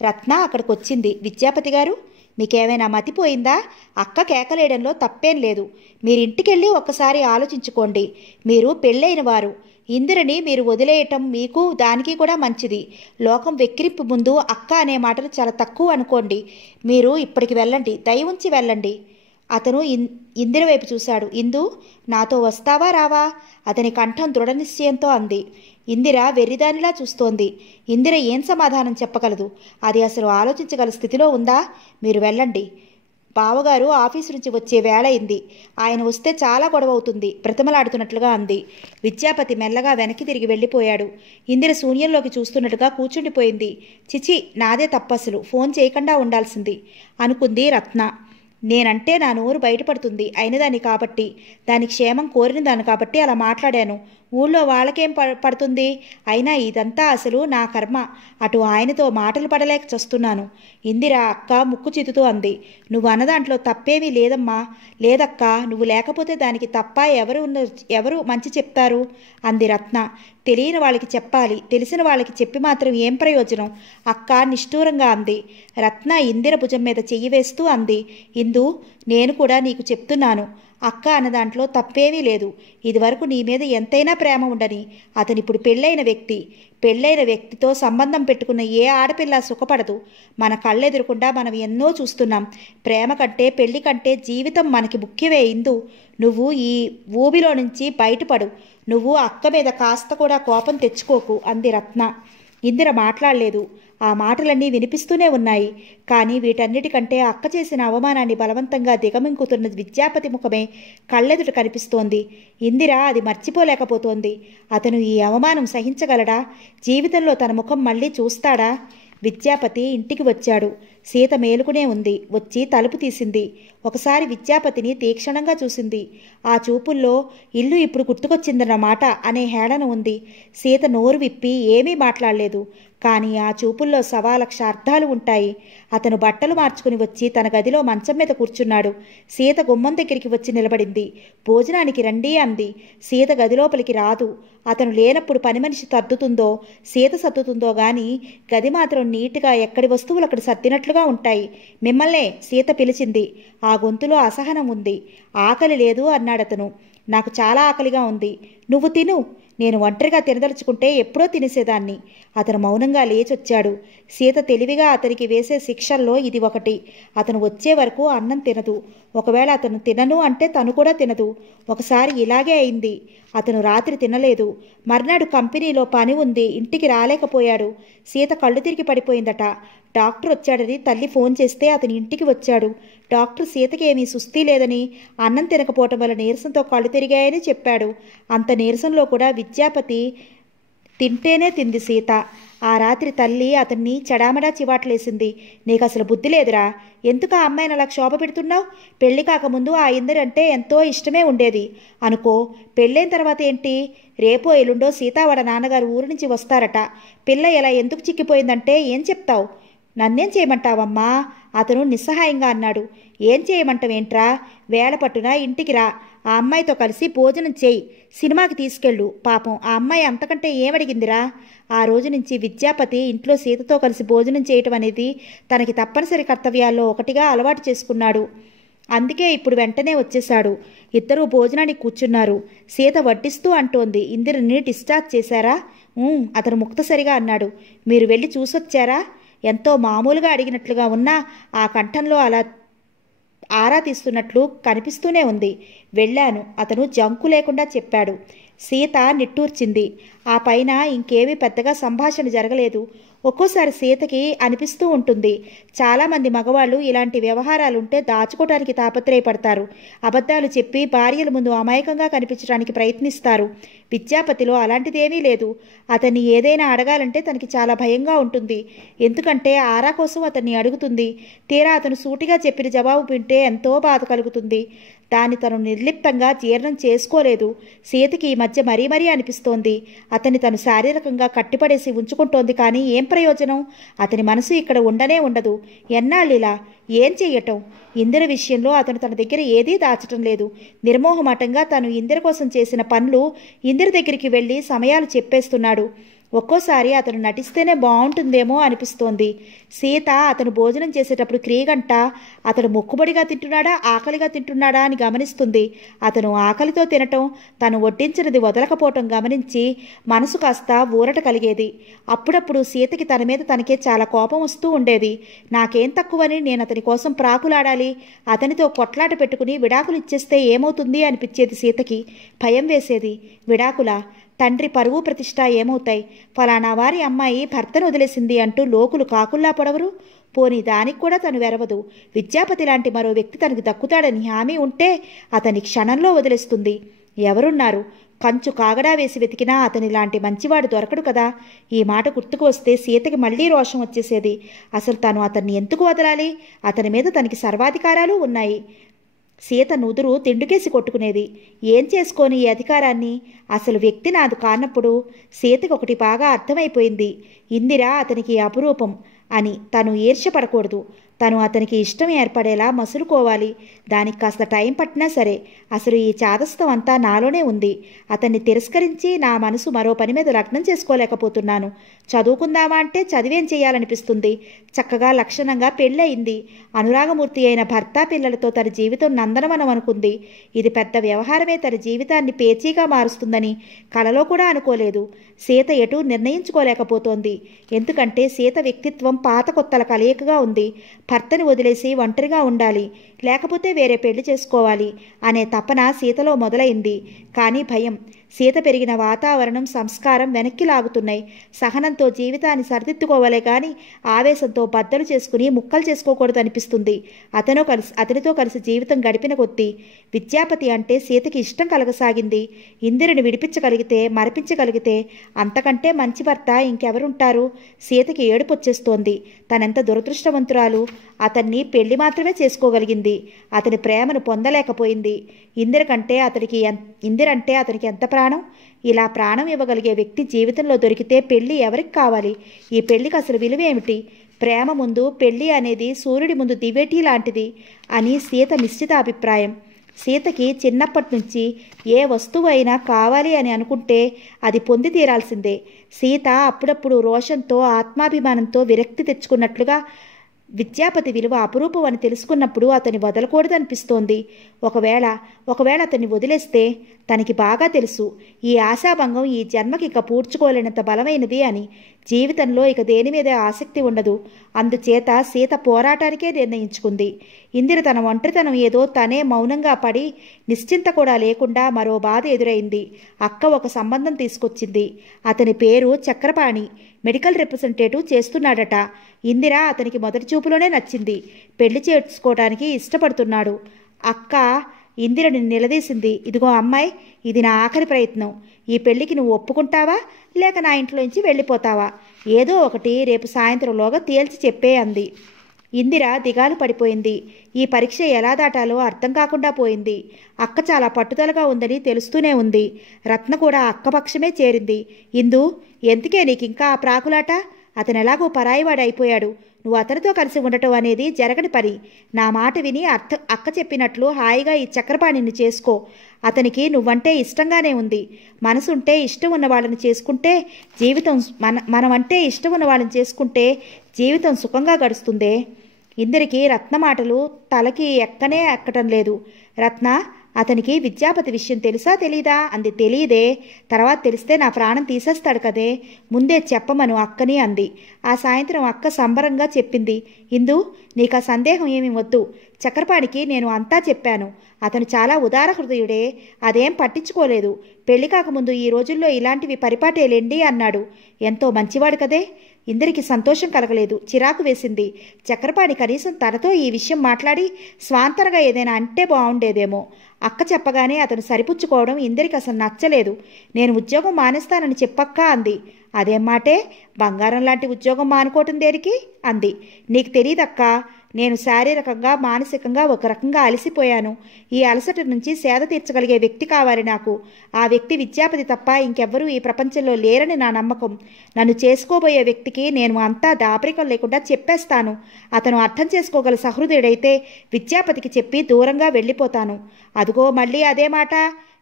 రత్న అక్కడికి వచ్చింది. విద్యాపతి గారు, మీకేమైనా మతిపోయిందా? అక్క కేకలేయడంలో తప్పేం లేదు. మీరింటికెళ్ళి ఒక్కసారి ఆలోచించుకోండి. మీరు పెళ్ళైన వారు. ఇందిరని మీరు వదిలేయటం మీకు దానికి కూడా మంచిది. లోకం వెక్కిరింపు ముందు అక్క అనే మాటలు చాలా తక్కువ అనుకోండి. మీరు ఇప్పటికి వెళ్ళండి, దయ ఉంచి వెళ్ళండి. అతను ఇందిర వైపు చూశాడు. ఇందు, నాతో వస్తావా రావా? అతని కంఠం దృఢ నిశ్చయంతో అంది. ఇందిర వెర్రిదానిలా చూస్తోంది. ఇందిర ఏం సమాధానం చెప్పగలదు? అది అసలు ఆలోచించగల స్థితిలో ఉందా? మీరు వెళ్ళండి. బావగారు ఆఫీసు నుంచి వచ్చే వేళయింది. ఆయన వస్తే చాలా గొడవ అవుతుంది బ్రతిమలాడుతున్నట్లుగా అంది. విద్యాపతి మెల్లగా వెనక్కి తిరిగి వెళ్ళిపోయాడు. ఇందిర శూన్యంలోకి చూస్తున్నట్టుగా కూర్చుండిపోయింది. చిచి, నాదే తప్పసలు, ఫోన్ చేయకుండా ఉండాల్సింది అనుకుంది రత్న. నేనంటే నా నోరు బయటపడుతుంది అయినదాన్ని కాబట్టి, దాని క్షేమం కోరిన దాన్ని కాబట్టి అలా మాట్లాడాను. ఊళ్ళో వాళ్ళకేం పడుతుంది? అయినా ఇదంతా అసలు నా కర్మ. అటు ఆయనతో మాటలు పడలేక చస్తున్నాను. ఇందిర అక్క ముక్కు చితుతూ అంది. నువ్వు అన్నదాంట్లో తప్పేమీ లేదమ్మా. లేదక్క, నువ్వు లేకపోతే దానికి తప్ప ఎవరు మంచి చెప్తారు అంది రత్న. తెలియని వాళ్ళకి చెప్పాలి, తెలిసిన వాళ్ళకి చెప్పి మాత్రం ఏం ప్రయోజనం అక్క నిష్ఠూరంగా అంది. రత్న ఇందిర భుజం మీద చెయ్యి వేస్తూ అంది. ఇందు, నేను కూడా నీకు చెప్తున్నాను. అక్క అన్న దాంట్లో తప్పేమీ లేదు. ఇదివరకు నీ మీద ఎంతైనా ప్రేమ ఉండని, అతనిప్పుడు పెళ్ళైన వ్యక్తితో సంబంధం పెట్టుకున్న ఏ ఆడపిల్ల సుఖపడదు. మన కళ్ళెదురకుండా మనం ఎన్నో చూస్తున్నాం. ప్రేమ కంటే పెళ్లి కంటే జీవితం మనకి ముఖ్యమే. ఇందు, నువ్వు ఈ ఊబిలో నుంచి బయటపడు. నువ్వు అక్క మీద కాస్త కూడా కోపం తెచ్చుకోకు అంది రత్న. ఇందిర మాట్లాడలేదు. ఆ మాటలన్నీ వినిపిస్తూనే ఉన్నాయి. కానీ వీటన్నిటికంటే అక్క చేసిన అవమానాన్ని బలవంతంగా దిగమింగుతున్న విద్యాపతి ముఖమే కళ్ళెదుట కనిపిస్తోంది. ఇందిర అది మర్చిపోలేకపోతోంది. అతను ఈ అవమానం సహించగలడా? జీవితంలో తన ముఖం మళ్ళీ చూస్తాడా? విద్యాపతి ఇంటికి వచ్చాడు. సీత మేలుకునే ఉంది. వచ్చి తలుపు తీసింది. ఒకసారి విద్యాపతిని తీక్షణంగా చూసింది. ఆ చూపుల్లో ఇల్లు ఇప్పుడు గుర్తుకొచ్చిందన్నమాట అనే హేళన ఉంది. సీత నోరు విప్పి ఏమీ మాట్లాడలేదు. కానీ ఆ చూపుల్లో 1,00,000 అర్థాలు ఉంటాయి. అతను బట్టలు మార్చుకుని వచ్చి తన గదిలో మంచం మీద కూర్చున్నాడు. సీత గుమ్మం దగ్గరికి వచ్చి నిలబడింది. భోజనానికి రండి అంది. సీత గదిలోపలికి రాదు. అతను లేనప్పుడు పని మనిషి సర్దుతుందో సీత సర్దుతుందో గాని గది మాత్రం నీట్గా ఎక్కడి వస్తువులు అక్కడ సర్దినట్లుగా ఉంటాయి. మిమ్మల్నే సీత పిలిచింది. ఆ గొంతులో అసహనం ఉంది. ఆకలి లేదు అన్నాడతను. నాకు చాలా ఆకలిగా ఉంది. నువ్వు తిను. నేను ఒంటరిగా తినదలుచుకుంటే ఎప్పుడో తినేసేదాన్ని. అతను మౌనంగా లేచొచ్చాడు. సీత తెలివిగా అతనికి వేసే శిక్షల్లో ఇది ఒకటి. అతను వచ్చే వరకు అన్నం తినదు. ఒకవేళ అతను తినను అంటే తను కూడా తినదు. ఒకసారి ఇలాగే అయింది. అతను రాత్రి తినలేదు. మర్నాడు కంపెనీలో పని ఉంది, ఇంటికి రాలేకపోయాడు. సీత కళ్ళు తిరిగి పడిపోయిందట. డాక్టర్ వచ్చాడని తల్లి ఫోన్ చేస్తే అతని ఇంటికి వచ్చాడు. డాక్టర్ సీతకి ఏమీ సుస్థి లేదని, అన్నం తినకపోవటం వల్ల నీరసంతో కళ్ళు తిరిగాయని చెప్పాడు. అంత నీరసంలో కూడా విద్యాపతి తింటేనే తింది సీత. ఆ రాత్రి తల్లి అతన్ని చెడామడా చివాట్లేసింది. నీకు అసలు బుద్ధి లేదురా? ఎందుకు ఆ అమ్మాయిని అలా క్షోభ పెడుతున్నావు? పెళ్లి కాకముందు ఆ ఇందరంటే ఎంతో ఇష్టమే ఉండేది అనుకో. పెళ్ళైన తర్వాత ఏంటి? రేపో ఎల్లుండో సీత వాళ్ళ నాన్నగారు ఊరు నుంచి వస్తారట. పిల్ల ఎలా ఎందుకు చిక్కిపోయిందంటే ఏం చెప్తావు? నన్నేం చేయమంటావమ్మా? అతను నిస్సహాయంగా అన్నాడు. ఏం చేయమంటావేంట్రా? వేళ పట్టున ఇంటికి రా. ఆ అమ్మాయితో కలిసి భోజనం చేయి. సినిమాకి తీసుకెళ్ళు. పాపం ఆ అమ్మాయి అంతకంటే ఏమడిగిందిరా? ఆ రోజు నుంచి విద్యాపతి ఇంట్లో సీతతో కలిసి భోజనం చేయటం అనేది తనకి తప్పనిసరి కర్తవ్యాల్లో ఒకటిగా అలవాటు చేసుకున్నాడు. అందుకే ఇప్పుడు వెంటనే వచ్చేశాడు. ఇద్దరూ భోజనానికి కూర్చున్నారు. సీత వడ్డిస్తూ అంటోంది. ఇందిరని డిశ్చార్జ్ చేశారా? అతను ముక్తసరిగా అన్నాడు. మీరు వెళ్ళి చూసొచ్చారా? ఎంతో మామూలుగా అడిగినట్లుగా ఉన్నా ఆ కంఠంలో అలా ఆరా తీస్తున్నట్లు కనిపిస్తూనే ఉంది. వెళ్ళాను, అతను జంకు లేకుండా చెప్పాడు. సీత నిట్టూర్చింది. ఆ పైన ఇంకేమీ పెద్దగా సంభాషణ జరగలేదు. ఒక్కోసారి సీతకి అనిపిస్తూ ఉంటుంది, చాలామంది మగవాళ్ళు ఇలాంటి వ్యవహారాలుంటే దాచుకోవడానికి తాపత్రయపడతారు. అబద్ధాలు చెప్పి భార్యల ముందు అమాయకంగా కనిపించడానికి ప్రయత్నిస్తారు. విద్యాపతిలో అలాంటిదేమీ లేదు. అతన్ని ఏదైనా అడగాలంటే తనకి చాలా భయంగా ఉంటుంది. ఎందుకంటే ఆరా కోసం అతన్ని అడుగుతుంది. తీరా అతను సూటిగా చెప్పిన జవాబు వింటే ఎంతో బాధ కలుగుతుంది. దాన్ని తను నిర్లిప్తంగా జీర్ణం చేసుకోలేదు. సీతకి ఈ మధ్య మరీ మరీ అనిపిస్తోంది. అతన్ని తను శారీరకంగా కట్టిపడేసి ఉంచుకుంటోంది. కానీ ఏం ప్రయోజనం? అతని మనసు ఇక్కడ ఉండనే ఉండదు. ఎన్నాళ్ళిలా? ఏం చెయ్యటం? ఇందిర విషయంలో అతను తన దగ్గర ఏదీ దాచటం లేదు. నిర్మోహమాటంగా తను ఇందిర కోసం చేసిన పనులు ఇందిర దగ్గరికి వెళ్ళి సమయాలు చెప్పేస్తున్నాడు. ఒక్కోసారి అతను నటిస్తేనే బాగుంటుందేమో అనిపిస్తోంది. సీత అతను భోజనం చేసేటప్పుడు క్రీగంట అతడు మొక్కుబడిగా తింటున్నాడా, ఆకలిగా తింటున్నాడా అని గమనిస్తుంది. అతను ఆకలితో తినటం, తను వడ్డించినది వదలకపోవటం గమనించి మనసు కాస్త ఊరట కలిగేది. అప్పుడప్పుడు సీతకి తన మీద తనకే చాలా కోపం వస్తూ ఉండేది. నాకేం తక్కువని నేను అతని కోసం ప్రాకులాడాలి, అతనితో కొట్లాట పెట్టుకుని విడాకులు ఇచ్చేస్తే ఏమవుతుంది అనిపించేది సీతకి. భయం వేసేది. విడాకులా? తండ్రి పరువు ప్రతిష్ట ఏమవుతాయి? ఫలానా వారి అమ్మాయి భర్తను వదిలేసింది అంటూ లోకులు కాకుల్లా పొడవరు. పోనీ దానికి కూడా తను వెరవదు. విద్యాపతి లాంటి మరో వ్యక్తి తనకు దక్కుతాడని హామీ ఉంటే అతని క్షణంలో వదిలేస్తుంది. ఎవరున్నారు? కంచు కాగడా వేసి వెతికినా అతని లాంటి మంచివాడు దొరకడు కదా. ఈ మాట గుర్తుకు వస్తే సీతకి మళ్లీ రోషం వచ్చేసేది. అసలు తను అతన్ని ఎందుకు వదలాలి? అతని మీద తనకి సర్వాధికారాలు ఉన్నాయి. సీత నుదురు తిండుకేసి కొట్టుకునేది. ఏం చేసుకోని ఈ అధికారాన్ని? అసలు వ్యక్తి నాది కానప్పుడు సీతకి ఒకటి బాగా అర్థమైపోయింది. ఇందిర అతనికి అపురూపం అని. తను ఈర్ష్యపడకూడదు. తను అతనికి ఇష్టం ఏర్పడేలా మసులుకోవాలి. దానికి కాస్త టైం పట్టినా సరే. అసలు ఈ చాదస్తం అంతా నాలోనే ఉంది. అతన్ని తిరస్కరించి నా మనసు మరో పని మీద లగ్నం చేసుకోలేకపోతున్నాను. చదువుకుందామా అంటే చదివేం చేయాలనిపిస్తుంది. చక్కగా లక్షణంగా పెళ్ళయింది. అనురాగమూర్తి అయిన భర్త పిల్లలతో తన జీవితం నందనవనం అనుకుంది. ఇది పెద్ద వ్యవహారమే తన జీవితాన్ని పేచీగా మారుస్తుందని కలలో కూడా అనుకోలేదు. సీత ఎటూ నిర్ణయించుకోలేకపోతోంది. ఎందుకంటే సీత వ్యక్తిత్వం పాత కొత్తల కలయికగా ఉంది. భర్తని వదిలేసి ఒంటరిగా ఉండాలి, లేకపోతే వేరే పెళ్లి చేసుకోవాలి అనే తపన సీతలో మొదలైంది. కానీ భయం. సీత పెరిగిన వాతావరణం, సంస్కారం వెనక్కి లాగుతున్నాయి. సహనంతో జీవితాన్ని సరిదిద్దుకోవాలే కానీ ఆవేశంతో బద్దలు చేసుకుని ముక్కలు చేసుకోకూడదు అనిపిస్తుంది. అతనితో కలిసి జీవితం గడిపిన కొద్దీ విద్యాపతి అంటే సీతకి ఇష్టం కలగసాగింది. ఇందిరని విడిపించగలిగితే, మరపించగలిగితే అంతకంటే మంచి భర్త ఇంకెవరుంటారు? సీతకి ఏడుపొచ్చేస్తోంది. తనెంత దురదృష్టవంతురాలు. అతన్ని పెళ్లి మాత్రమే చేసుకోగలిగింది. అతని ప్రేమను పొందలేకపోయింది. ఇందిరంటే అతనికి ఎంత ప్రాణం. ఇలా ప్రాణం ఇవ్వగలిగే వ్యక్తి జీవితంలో దొరికితే పెళ్లి ఎవరికి కావాలి? ఈ పెళ్లికి అసలు విలువేమిటి? ప్రేమ ముందు పెళ్లి అనేది సూర్యుడి ముందు దివేటి లాంటిది అని సీత నిశ్చిత అభిప్రాయం. సీతకి చిన్నప్పటి నుంచి ఏ వస్తువు అయినా కావాలి అని అనుకుంటే అది పొంది తీరాల్సిందే. సీత అప్పుడప్పుడు రోషంతో, ఆత్మాభిమానంతో విరక్తి తెచ్చుకున్నట్లుగా విద్యాపతి విలువ అపురూపం అని తెలుసుకున్నప్పుడు అతన్ని వదలకూడదనిపిస్తోంది. ఒకవేళ అతన్ని వదిలేస్తే తనకి బాగా తెలుసు ఈ ఆశాభంగం ఈ జన్మకి ఇక పూడ్చుకోలేనంత బలమైనది అని. జీవితంలో ఇక దేని మీద ఆసక్తి ఉండదు. అందుచేత సీత పోరాటానికే నిర్ణయించుకుంది. ఇందిర తన ఒంటరితనం ఏదో తనే మౌనంగా పడి నిశ్చింత కూడా లేకుండా మరో బాధ ఎదురైంది. అక్క ఒక సంబంధం తీసుకొచ్చింది. అతని పేరు చక్రపాణి. మెడికల్ రిప్రజెంటేటివ్ చేస్తున్నాడట. ఇందిర అతనికి మొదటి చూపులోనే నచ్చింది. పెళ్లి చేసుకోవడానికి ఇష్టపడుతున్నాడు. అక్క ఇందిరని నిలదీసింది. ఇదిగో అమ్మాయి, ఇది నా ఆఖరి ప్రయత్నం. ఈ పెళ్లికి నువ్వు ఒప్పుకుంటావా, లేక నా ఇంట్లోంచి వెళ్ళిపోతావా? ఏదో ఒకటి రేపు సాయంత్రంలోగా తేల్చి చెప్పే అంది. ఇందిర దిగాలు పడిపోయింది. ఈ పరీక్ష ఎలా దాటాలో అర్థం కాకుండా పోయింది. అక్క చాలా పట్టుదలగా ఉందని తెలుస్తూనే ఉంది. రత్న కూడా అక్కపక్షమే చేరింది. ఇందు, ఎందుకే నీకింకా ఆ ప్రాకులాట? అతను ఎలాగో పరాయివాడు అయిపోయాడు. నువ్వు అతనితో కలిసి ఉండటం అనేది జరగని పని. నా మాట విని అక్క చెప్పినట్లు హాయిగా ఈ చక్రపాణిని చేసుకో. అతనికి నువ్వంటే ఇష్టంగానే ఉంది. మనసుంటే ఇష్టం ఉన్న వాళ్ళని చేసుకుంటే జీవితం మనమంటే ఇష్టం ఉన్న వాళ్ళని చేసుకుంటే జీవితం సుఖంగా గడుస్తుందే. ఇందరికి రత్న మాటలు తలకి ఎక్కటం లేదు. రత్న, అతనికి విద్యాపతి విషయం తెలుసా తెలీదా అంది. తెలీదే. తర్వాత తెలిస్తే నా ప్రాణం తీసేస్తాడు కదే. ముందే చెప్పమను అక్కని అంది. ఆ సాయంత్రం అక్క సంబరంగా చెప్పింది. ఇందు, నీకు ఆ సందేహం ఏమీ వద్దు. చక్రపాణికి నేను అంతా చెప్పాను. అతను చాలా ఉదార హృదయుడే. అదేం పట్టించుకోలేదు. పెళ్లి కాకముందు ఈ రోజుల్లో ఇలాంటివి పరిపాటేలేండి అన్నాడు. ఎంతో మంచివాడు కదే. ఇందరికి సంతోషం కలగలేదు, చిరాకు వేసింది. చక్రపాణి కనీసం తనతో ఈ విషయం మాట్లాడి స్వాంతరగా ఏదైనా అంటే బాగుండేదేమో. అక్క చెప్పగానే అతను సరిపుచ్చుకోవడం ఇందరికి అసలు నచ్చలేదు. నేను ఉద్యోగం మానేస్తానని చెప్పక్క అంది. అదేం మాటే? బంగారం లాంటి ఉద్యోగం మానుకోవటం దేనికి అంది. నీకు తెలియదక్కా, నేను శారీరకంగా మానసికంగా ఒక రకంగా అలసిపోయాను. ఈ అలసట నుంచి సేద తీర్చగలిగే వ్యక్తి కావాలి నాకు. ఆ వ్యక్తి విద్యాపతి తప్ప ఇంకెవ్వరూ ఈ ప్రపంచంలో లేరని నా నమ్మకం. నన్ను చేసుకోబోయే వ్యక్తికి నేను అంతా దాపరికం లేకుండా చెప్పేస్తాను. అతను అర్థం చేసుకోగల సహృదయుడైతే విద్యాపతికి చెప్పి దూరంగా వెళ్ళిపోతాను. అదిగో మళ్ళీ అదే మాట.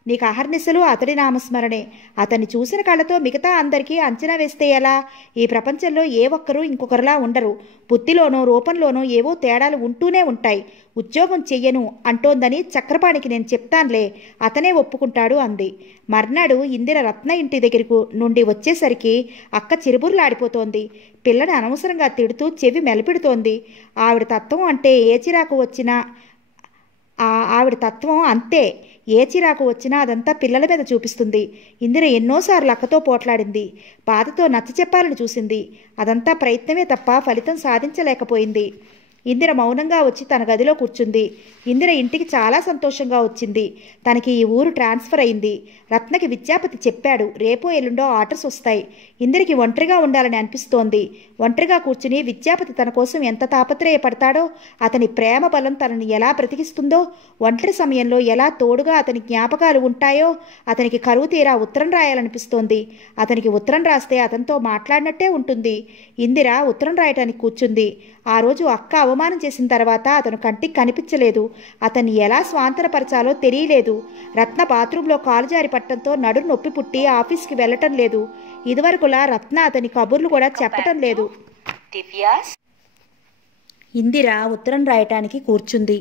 నీకు అహర్నిశలు అతడి నామస్మరణే. అతన్ని చూసిన కళ్ళతో మిగతా అందరికీ అంచనా వేస్తే ఎలా? ఈ ప్రపంచంలో ఏ ఒక్కరూ ఇంకొకరిలా ఉండరు. బుద్ధిలోనో రూపంలోనో ఏవో తేడాలు ఉంటూనే ఉంటాయి. ఉద్యోగం చెయ్యను అంటోందని చక్రపాణికి నేను చెప్తానులే, అతనే ఒప్పుకుంటాడు అంది. మర్నాడు ఇందిర రత్న ఇంటి దగ్గరకు నుండి వచ్చేసరికి అక్క చిరుబుర్లాడిపోతోంది. పిల్లని అనవసరంగా తిడుతూ చెవి మెలపెడుతోంది. ఆవిడ తత్వం అంతే. ఏ చిరాకు వచ్చినా అదంతా పిల్లల మీద చూపిస్తుంది. ఇందిర ఎన్నోసార్లు అక్కతో పోట్లాడింది. బాధతో నచ్చ చెప్పాలని చూసింది. అదంతా ప్రయత్నమే తప్ప ఫలితం సాధించలేకపోయింది. ఇందిర మౌనంగా వచ్చి తన గదిలో కూర్చుంది. ఇందిర ఇంటికి చాలా సంతోషంగా వచ్చింది. తనకి ఈ ఊరు ట్రాన్స్ఫర్ అయింది. రత్నకి విద్యాపతి చెప్పాడు, రేపో ఎల్లుండో ఆర్డర్స్ వస్తాయి. ఇందిరకి ఒంటరిగా ఉండాలని అనిపిస్తోంది. ఒంటరిగా కూర్చుని విద్యాపతి తన కోసం ఎంత తాపత్రయపడతాడో, అతని ప్రేమ బలం తనని ఎలా బ్రతికిస్తుందో, ఒంటరి సమయంలో ఎలా తోడుగా అతని జ్ఞాపకాలు ఉంటాయో, అతనికి కరువు తీరా ఉత్తరం రాయాలనిపిస్తోంది. అతనికి ఉత్తరం రాస్తే అతనితో మాట్లాడినట్టే ఉంటుంది. ఇందిర ఉత్తరం రాయటానికి కూర్చుంది. ఆ రోజు అక్క అవమానం చేసిన తర్వాత అతను కంటికి కనిపించలేదు. అతన్ని ఎలా స్వాంతనపరచాలో తెలియలేదు. రత్న బాత్రూంలో కాలు జారి పట్టడంతో నడుము నొప్పి పుట్టి ఆఫీస్కి వెళ్ళటం లేదు. ఇదివరకులా రత్న అతని కబుర్లు కూడా చెప్పటం లేదు. ఇందిర ఉత్తరం రాయటానికి కూర్చుంది.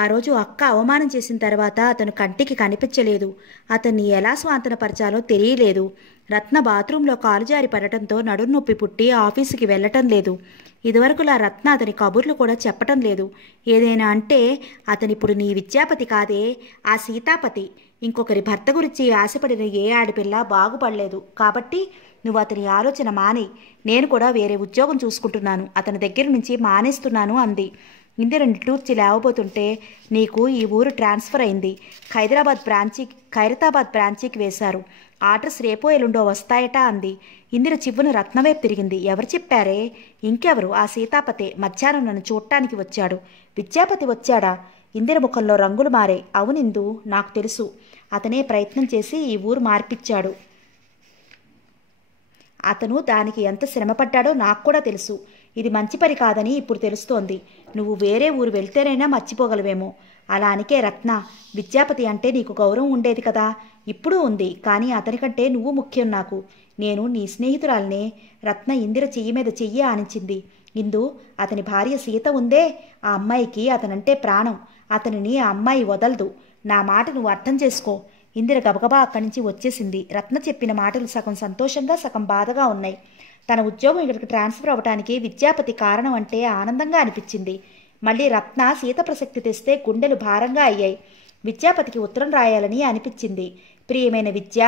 ఆ రోజు అక్క అవమానం చేసిన తర్వాత అతను కంటికి కనిపించలేదు. అతన్ని ఎలా స్వాంతనపరచాలో తెలియలేదు. రత్న బాత్రూంలో కాలు జారి పడటంతో నడుము నొప్పి పుట్టి ఆఫీసుకి వెళ్ళటం లేదు. ఇదివరకులా రత్న అతని కబుర్లు కూడా చెప్పటం లేదు. ఏదైనా అంటే అతనిప్పుడు నీ విద్యాపతి కాదే, ఆ సీతాపతి. ఇంకొకరి భర్త గురించి ఆశపడిన ఏ ఆడపిల్ల బాగుపడలేదు. కాబట్టి నువ్వు అతని ఆలోచన మానే. నేను కూడా వేరే ఉద్యోగం చూసుకుంటున్నాను, అతని దగ్గర నుంచి మానేస్తున్నాను అంది. ఇందిర నిట్టూర్చి లేవబోతుంటే, నీకు ఈ ఊరు ట్రాన్స్ఫర్ అయింది. ఖైరతాబాద్ బ్రాంచీకి వేశారు. ఆర్డర్స్ రేపో ఎల్లుండో వస్తాయట అంది. ఇందిర చివ్వును రత్నవైపు తిరిగింది. ఎవరు చెప్పారే? ఇంకెవరు, ఆ సీతాపతే. మధ్యాహ్నం నన్ను చూడటానికి వచ్చాడు. విద్యాపతి వచ్చాడా? ఇందిర ముఖంలో రంగులు మారే. అవునిందు, నాకు తెలుసు. అతనే ప్రయత్నం చేసి ఈ ఊరు మార్పిచ్చాడు. అతను దానికి ఎంత శ్రమపడ్డాడో నాకు కూడా తెలుసు. ఇది మంచి పని కాదని ఇప్పుడు తెలుస్తోంది. నువ్వు వేరే ఊరు వెళ్తేనైనా మర్చిపోగలవేమో. అలా అనికే రత్న, విద్యాపతి అంటే నీకు గౌరవం ఉండేది కదా. ఇప్పుడు ఉంది, కానీ అతనికంటే నువ్వు ముఖ్యం నాకు. నేను నీ స్నేహితురాలనే. రత్న ఇందిర చెయ్యి మీద చెయ్యి ఆనించింది. ఇందు, అతని భార్య సీత ఉందే, ఆ అమ్మాయికి అతనంటే ప్రాణం. అతనిని ఆ అమ్మాయి వదలదు. నా మాట నువ్వు అర్థం చేసుకో. ఇందిర గబగబా అక్కడి నుంచి వచ్చేసింది. రత్న చెప్పిన మాటలు సగం సంతోషంగా సగం బాధగా ఉన్నాయి. తన ఉద్యోగం ఇక్కడికి ట్రాన్స్ఫర్ అవ్వడానికి విద్యాపతి కారణం అంటే ఆనందంగా అనిపించింది. మళ్ళీ రత్న సీత ప్రసక్తి తెస్తే గుండెలు భారంగా అయ్యాయి. విద్యాపతికి ఉత్తరం రాయాలని అనిపించింది. ప్రియమైన విద్య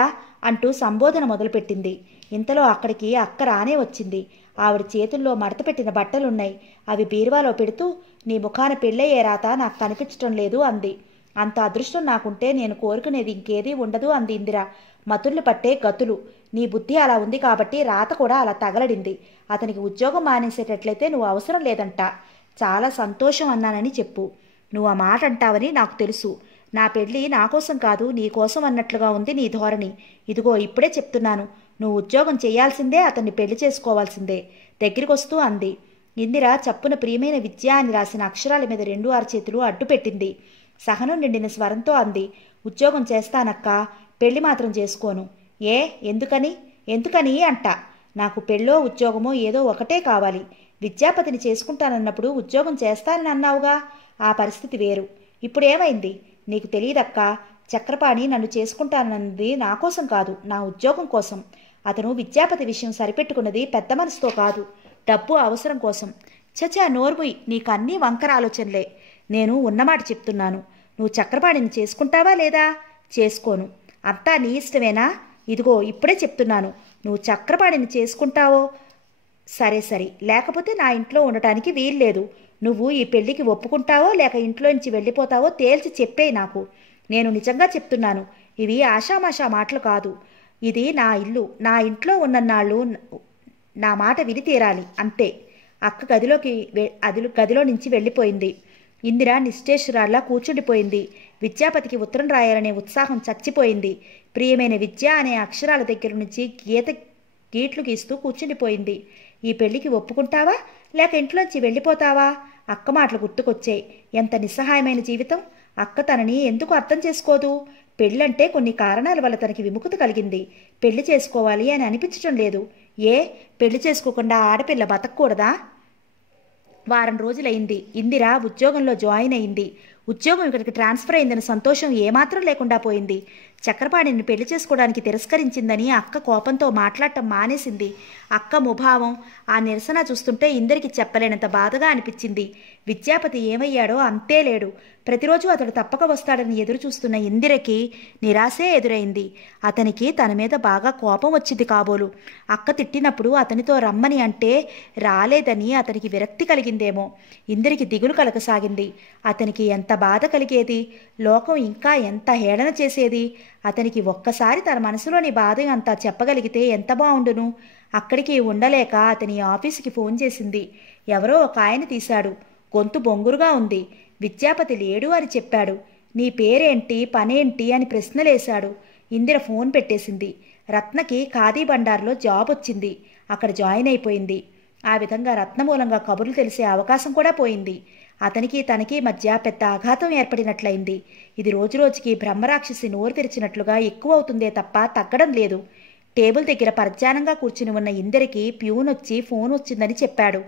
అంటూ సంబోధన మొదలుపెట్టింది. ఇంతలో అక్కడికి అక్క రానే వచ్చింది. ఆవిడ చేతుల్లో మడతపెట్టిన బట్టలున్నాయి. అవి బీరువాలో పెడుతూ, నీ ముఖాన పెళ్ళయ్యే రాత నాకు కనిపించటం లేదు అంది. అంత అదృష్టం నాకుంటే నేను కోరుకునేది ఇంకేదీ ఉండదు అంది ఇందిర. మతుల్ని పట్టే గతులు. నీ బుద్ధి అలా ఉంది కాబట్టి రాత కూడా అలా తగలడింది. అతనికి ఉద్యోగం మానేసేటట్లయితే నువ్వు అవసరం లేదంట. చాలా సంతోషం అన్నానని చెప్పు. నువ్వు ఆ మాట అంటావని నాకు తెలుసు. నా పెళ్ళి నా కోసం కాదు, నీ కోసం అన్నట్లుగా ఉంది నీ ధోరణి. ఇదిగో ఇప్పుడే చెప్తున్నాను, నువ్వు ఉద్యోగం చేయాల్సిందే, అతన్ని పెళ్లి చేసుకోవాల్సిందే. దగ్గరికొస్తూ అంది. ఇందిర చప్పున ప్రియమైన విద్య అని రాసిన అక్షరాల మీద 2-6 చేతులు అడ్డుపెట్టింది. సహనం నిండిన స్వరంతో అంది. ఉద్యోగం చేస్తానక్క, పెళ్లి మాత్రం చేసుకోను. ఏ, ఎందుకని? ఎందుకని అంట. నాకు పెళ్ళో ఉద్యోగమో ఏదో ఒకటే కావాలి. విద్యాపతిని చేసుకుంటానన్నప్పుడు ఉద్యోగం చేస్తానని అన్నావుగా, ఆ పరిస్థితి వేరు. ఇప్పుడేమైంది? నీకు తెలియదక్క. చక్రపాణి నన్ను చేసుకుంటానన్నది నా కోసం కాదు, నా ఉద్యోగం కోసం. అతను విద్యాపతి విషయం సరిపెట్టుకున్నది పెద్ద మనసుతో కాదు, డబ్బు అవసరం కోసం. చచా, నోర్ముయ్, నీకు అన్నీ వంకర ఆలోచనలే. నేను ఉన్నమాట చెప్తున్నాను. నువ్వు చక్రపాణిని చేసుకుంటావా లేదా? చేసుకోను. అంతా నీ ఇష్టమేనా? ఇదిగో ఇప్పుడే చెప్తున్నాను, నువ్వు చక్రపాణిని చేసుకుంటావో సరే సరే, లేకపోతే నా ఇంట్లో ఉండటానికి వీల్లేదు. నువ్వు ఈ పెళ్లికి ఒప్పుకుంటావో లేక ఇంట్లో నుంచి వెళ్ళిపోతావో తేల్చి చెప్పేయి నాకు. నేను నిజంగా చెప్తున్నాను, ఇవి ఆషామాషా మాటలు కాదు. ఇది నా ఇల్లు. నా ఇంట్లో ఉన్నన్నాళ్ళు నా మాట విని తీరాలి, అంతే. అక్క గదిలో నుంచి వెళ్ళిపోయింది. ఇందిర నిశ్చేషురాల్లా కూర్చుండిపోయింది. విద్యాపతికి ఉత్తరం రాయాలనే ఉత్సాహం చచ్చిపోయింది. ప్రియమైన విద్య అనే అక్షరాల దగ్గర నుంచి గీట్లు గీస్తూ కూర్చుండిపోయింది. ఈ పెళ్లికి ఒప్పుకుంటావా లేక ఇంట్లోంచి వెళ్ళిపోతావా? అక్క మాటలు గుర్తుకొచ్చాయి. ఎంత నిస్సహాయమైన జీవితం. అక్క తనని ఎందుకు అర్థం చేసుకోదు? పెళ్ళంటే కొన్ని కారణాల వల్ల తనకి విముఖత కలిగింది. పెళ్లి చేసుకోవాలి అని అనిపించటం లేదు. ఏ, పెళ్లి చేసుకోకుండా ఆడపిల్ల బతకూడదా? వారం రోజులైంది. ఇందిర ఉద్యోగంలో జాయిన్ అయింది. ఉద్యోగం ఇక్కడికి ట్రాన్స్ఫర్ అయిందని సంతోషం ఏమాత్రం లేకుండా పోయింది. చక్రపాణిని పెళ్లి చేసుకోవడానికి తిరస్కరించిందని అక్క కోపంతో మాట్లాడటం మానేసింది. అక్క ముభావం, ఆ నిరసన చూస్తుంటే ఇందరికి చెప్పలేనంత బాధగా అనిపించింది. విద్యాపతి ఏమయ్యాడో అంతే లేడు. ప్రతిరోజు అతడు తప్పక వస్తాడని ఎదురు చూస్తున్న ఇందిరకి నిరాశే ఎదురైంది. అతనికి తన మీద బాగా కోపం వచ్చింది కాబోలు. అక్క తిట్టినప్పుడు అతనితో రమ్మని అంటే రాలేదని అతనికి విరక్తి కలిగిందేమో. ఇందిరికి దిగులు కలగసాగింది. అతనికి ఎంత బాధ కలిగేది, లోకం ఇంకా ఎంత హేళన చేసేది. అతనికి ఒక్కసారి తన మనసులోని బాధ అంతా చెప్పగలిగితే ఎంత బావుండును. అక్కడికి ఉండలేక అతని ఆఫీసుకి ఫోన్ చేసింది. ఎవరో ఒక ఆయన తీశాడు. గొంతు బొంగురుగా ఉంది. విద్యాపతి లేడు అని చెప్పాడు. నీ పేరేంటి, పనేంటి అని ప్రశ్నలేశాడు. ఇందిర ఫోన్ పెట్టేసింది. రత్నకి ఖాదీ బండార్లో జాబ్ వచ్చింది. అక్కడ జాయిన్ అయిపోయింది. ఆ విధంగా రత్న మూలంగా కబుర్లు తెలిసే అవకాశం కూడా పోయింది. అతనికి తనకి మధ్య పెద్ద ఆఘాతం ఏర్పడినట్లయింది. ఇది రోజురోజుకి బ్రహ్మరాక్షసి నోరు తెరిచినట్లుగా ఎక్కువ అవుతుందే తప్ప తగ్గడం లేదు. టేబుల్ దగ్గర పరధ్యానంగా కూర్చుని ఉన్న ఇందిరకి ప్యూన్ వచ్చి ఫోన్ వచ్చిందని చెప్పాడు.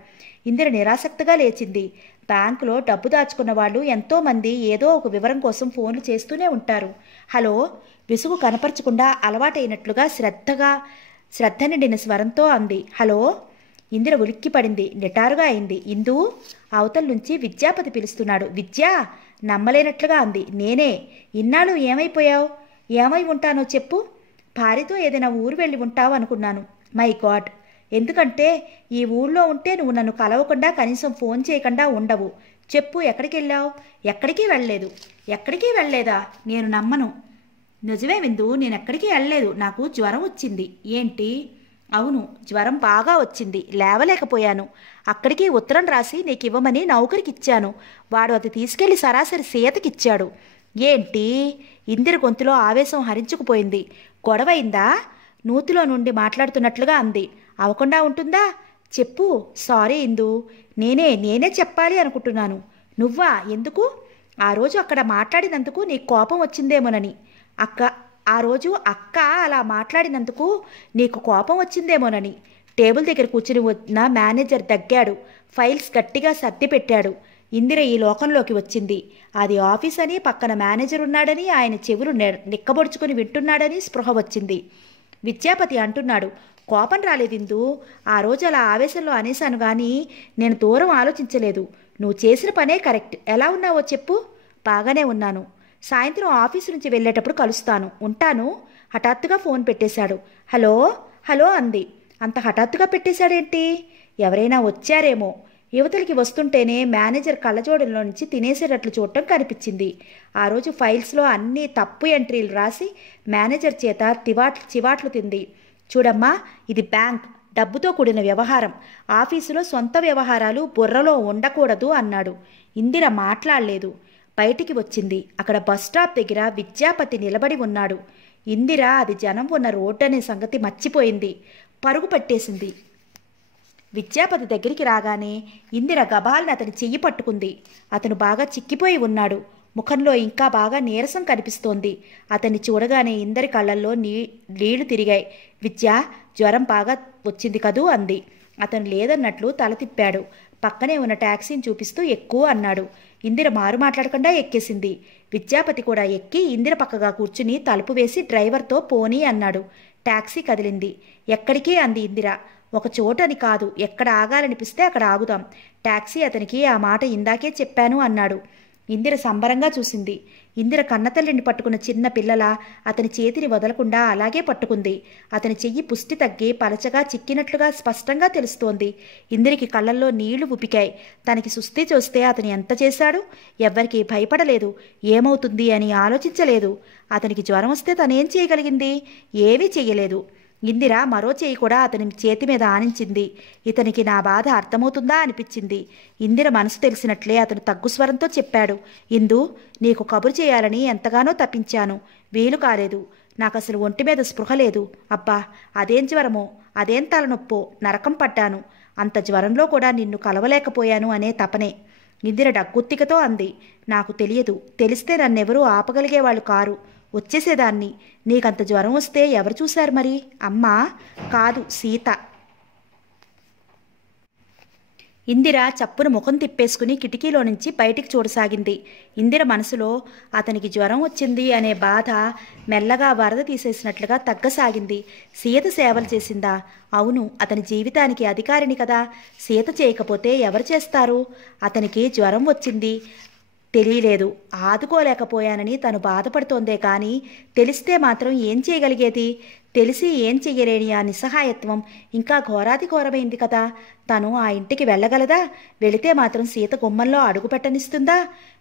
ఇందిర నిరాసక్తిగా లేచింది. బ్యాంకులో డబ్బు దాచుకున్న వాళ్ళు ఎంతోమంది ఏదో ఒక వివరం కోసం ఫోన్లు చేస్తూనే ఉంటారు. హలో, విసుగు కనపరచకుండా అలవాటైనట్లుగా శ్రద్ధ నిండిన స్వరంతో అంది. హలో. ఇందిర ఉలిక్కి పడింది. నిటారుగా అయింది. ఇందు. అవతల నుంచి విద్యాపతి పిలుస్తున్నాడు. విద్యా. నమ్మలేనట్లుగా అంది. నేనే. ఇన్నాళ్ళు ఏమైపోయావు? ఏమై ఉంటానో చెప్పు. భార్యతో ఏదైనా ఊరు వెళ్ళి ఉంటావు అనుకున్నాను. My God. ఎందుకంటే ఈ ఊళ్ళో ఉంటే నువ్వు నన్ను కలవకుండా కనీసం ఫోన్ చేయకుండా ఉండవు. చెప్పు, ఎక్కడికి వెళ్ళావు? ఎక్కడికి వెళ్ళలేదు. ఎక్కడికి వెళ్ళలేదా? నేను నమ్మను. నిజమే విందు, నేను ఎక్కడికి వెళ్ళలేదు. నాకు జ్వరం వచ్చింది. ఏంటి? అవును, జ్వరం బాగా వచ్చింది. లేవలేకపోయాను. అక్కడికి ఉత్తరం రాసి నీకు ఇవ్వమని నౌకరికి ఇచ్చాను. వాడు అది తీసుకెళ్లి సరాసరి సీతకిచ్చాడు. ఏంటి? ఇందిర గొంతులో ఆవేశం హరించుకుపోయింది. గొడవైందా? నూతిలో నుండి మాట్లాడుతున్నట్లుగా అంది. అవకుండా ఉంటుందా? చెప్పు. సారీ ఇందు, నేనే చెప్పాలి అనుకుంటున్నాను. నువ్వా? ఎందుకు? ఆ రోజు అక్కడ మాట్లాడినందుకు నీకు కోపం వచ్చిందేమోనని. ఆ రోజు అక్క అలా మాట్లాడినందుకు నీకు కోపం వచ్చిందేమోనని. టేబుల్ దగ్గర కూర్చుని ఉన్న మేనేజర్ దగ్గాడు. ఫైల్స్ గట్టిగా సర్ది పెట్టాడు. ఇందిర ఈ లోకంలోకి వచ్చింది. అది ఆఫీస్ అని, పక్కన మేనేజర్ ఉన్నాడని, ఆయన చెవులు నిక్కబొడుచుకుని వింటున్నాడని స్పృహ వచ్చింది. విద్యాపతి అంటున్నాడు. కోపం రాలేదిందు. ఆ రోజు అలా ఆవేశంలో అనేశాను కానీ నేను దూరం ఆలోచించలేదు. నువ్వు చేసిన పనే కరెక్ట్. ఎలా ఉన్నావో చెప్పు. బాగానే ఉన్నాను. సాయంత్రం ఆఫీసు నుంచి వెళ్ళేటప్పుడు కలుస్తాను. ఉంటాను. హఠాత్తుగా ఫోన్ పెట్టేశాడు. హలో హలో అంది. అంత హఠాత్తుగా పెట్టేశాడేంటి? ఎవరైనా వచ్చారేమో. యువతలకి వస్తుంటేనే మేనేజర్ కళ్ళజోడుల్లో నుంచి తినేసేటట్లు చూడటం కనిపించింది. ఆ రోజు ఫైల్స్లో అన్నీ తప్పు ఎంట్రీలు రాసి మేనేజర్ చేత చివాట్లు తింది. చూడమ్మా, ఇది బ్యాంక్, డబ్బుతో కూడిన వ్యవహారం. ఆఫీసులో సొంత వ్యవహారాలు బుర్రలో ఉండకూడదు అన్నాడు. ఇందిర మాట్లాడలేదు. బయటికి వచ్చింది. అక్కడ బస్టాప్ దగ్గర విద్యాపతి నిలబడి ఉన్నాడు. ఇందిర అది జనం ఉన్న రోడ్డు అనే సంగతి మర్చిపోయింది. పరుగు పట్టేసింది. విద్యాపతి దగ్గరికి రాగానే ఇందిర గబాల్ని అతని చెయ్యి పట్టుకుంది. అతను బాగా చిక్కిపోయి ఉన్నాడు. ముఖంలో ఇంకా బాగా నీరసం కనిపిస్తోంది. అతన్ని చూడగానే ఇందరి కళ్ళల్లో నీళ్లు తిరిగాయి. విద్య, జ్వరం బాగా వచ్చింది కదూ అంది. అతను లేదన్నట్లు తల తిప్పాడు. పక్కనే ఉన్న ట్యాక్సీని చూపిస్తూ ఎక్కు అన్నాడు. ఇందిర మారు మాట్లాడకుండా ఎక్కేసింది. విద్యాపతి కూడా ఎక్కి ఇందిర పక్కగా కూర్చుని తలుపు వేసి డ్రైవర్తో పోనీ అన్నాడు. ట్యాక్సీ కదిలింది. ఎక్కడికి అంది ఇందిర. ఒక చోటని కాదు, ఎక్కడ ఆగాలనిపిస్తే అక్కడ ఆగుదాం. ట్యాక్సీ అతనికి ఆ మాట ఇందాకే చెప్పాను అన్నాడు. ఇందిర సంబరంగా చూసింది. ఇందిర కన్నతల్లిని పట్టుకున్న చిన్న పిల్లల అతని చేతిని వదలకుండా అలాగే పట్టుకుంది. అతని చెయ్యి పుష్టి తగ్గి పలచగా చిక్కినట్లుగా స్పష్టంగా తెలుస్తోంది. ఇందిరికి కళ్ళల్లో నీళ్లు ఉపికాయి. తనకి సుస్థి చూస్తే అతను ఎంత చేశాడు? ఎవ్వరికీ భయపడలేదు. ఏమవుతుంది అని ఆలోచించలేదు. అతనికి జ్వరం వస్తే తనేం చేయగలిగింది? ఏమీ చెయ్యలేదు. ఇందిర మరో చేయి కూడా అతని చేతి మీద ఆనించింది. ఇతనికి నా బాధ అర్థమవుతుందా అనిపించింది. ఇందిర మనసు తెలిసినట్లే అతను తగ్గుస్వరంతో చెప్పాడు. ఇందు, నీకు కబురు చేయాలని ఎంతగానో తప్పించాను. వీలు కాలేదు. నాకసలు ఒంటి మీద స్పృహ లేదు. అబ్బా, అదేం జ్వరమో, అదేం తలనొప్పో, నరకం పడ్డాను. అంత జ్వరంలో కూడా నిన్ను కలవలేకపోయాను అనే తపనే. ఇందిర డగ్గుత్తికతో అంది. నాకు తెలియదు. తెలిస్తే నన్నెవరూ ఆపగలిగేవాళ్ళు కారు. వచ్చేసేదాన్ని. నీకంత జ్వరం వస్తే ఎవరు చూశారు మరి? అమ్మా? కాదు, సీత. ఇందిర చప్పున ముఖం తిప్పేసుకుని కిటికీలో నుంచి బయటికి చూడసాగింది. ఇందిర మనసులో అతనికి జ్వరం వచ్చింది అనే బాధ మెల్లగా వరద తీసేసినట్లుగా తగ్గసాగింది. సీత సేవలు చేసిందా? అవును, అతని జీవితానికి అధికారిని కదా. సీత చేయకపోతే ఎవరు చేస్తారు? అతనికి జ్వరం వచ్చింది, తెలియలేదు, ఆదుకోలేకపోయానని తను బాధపడుతోందే కానీ తెలిస్తే మాత్రం ఏం చేయగలిగేది? తెలిసి ఏం చెయ్యలేని ఆ నిస్సహాయత్వం ఇంకా ఘోరాతి ఘోరమైంది కదా. తను ఆ ఇంటికి వెళ్ళగలదా? వెళితే మాత్రం సీత గుమ్మంలో అడుగు పెట్టనిస్తుందా?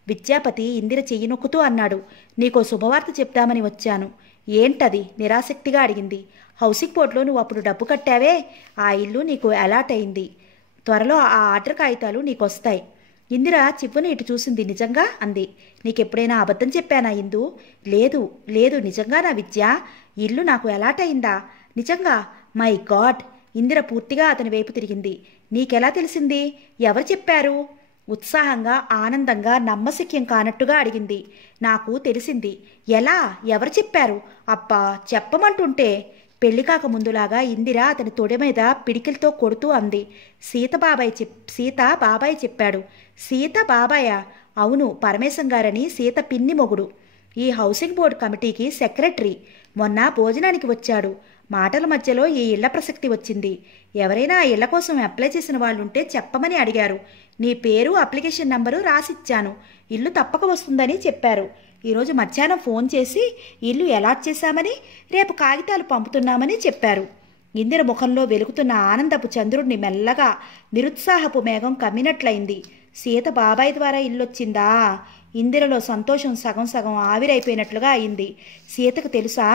విద్యాపతి ఇందిర చెయ్యి నొక్కుతూ అన్నాడు. నీకో శుభవార్త చెప్తామని వచ్చాను. ఏంటది? నిరాసక్తిగా అడిగింది. హౌసింగ్ బోర్డులో నువ్వు అప్పుడు డబ్బు కట్టావే, ఆ ఇల్లు నీకు అలాట్ అయింది. త్వరలో ఆ ఆర్డర్ కాగితాలు నీకొస్తాయి. ఇందిర చివ్వున ఇటు చూసింది. నిజంగా అంది. నీకెప్పుడైనా అబద్ధం చెప్పానా ఇందు? లేదు లేదు, నిజంగా నా విద్య. ఇల్లు నాకు అలాట్ అయిందా? నిజంగా? My God! ఇందిర పూర్తిగా అతని వైపు తిరిగింది. నీకెలా తెలిసింది? ఎవరు చెప్పారు? ఉత్సాహంగా ఆనందంగా నమ్మశక్యం కానట్టుగా అడిగింది. నాకు తెలిసింది. ఎలా? ఎవరు చెప్పారు? అబ్బా, చెప్పమంటుంటే. పెళ్లి కాక ముందులాగా ఇందిర అతని తొడ మీద పిడికిలతో కొడుతూ అంది. సీత బాబాయ్ చెప్పాడు. సీత బాబాయా? అవును, పరమేశం గారని సీత పిన్ని మొగుడు. ఈ హౌసింగ్ బోర్డు కమిటీకి సెక్రటరీ. మొన్న భోజనానికి వచ్చాడు. మాటల మధ్యలో ఈ ఇళ్ల ప్రసక్తి వచ్చింది. ఎవరైనా ఆ ఇళ్ల కోసం అప్లై చేసిన వాళ్ళుంటే చెప్పమని అడిగారు. నీ పేరు, అప్లికేషన్ నంబరు రాసిచ్చాను. ఇల్లు తప్పక వస్తుందని చెప్పారు. ఈరోజు మధ్యాహ్నం ఫోన్ చేసి ఇల్లు అలాట్ చేశామని, రేపు కాగితాలు పంపుతున్నామని చెప్పారు. ఇందిర ముఖంలో వెలుగుతున్న ఆనందపు చంద్రుడిని మెల్లగా నిరుత్సాహపు మేఘం కమ్మినట్లయింది. సీత బాబాయ్ ద్వారా ఇల్లొచ్చిందా? ఇందిరలో సంతోషం సగం సగం ఆవిరైపోయినట్లుగా అయింది. సీతకు తెలుసా?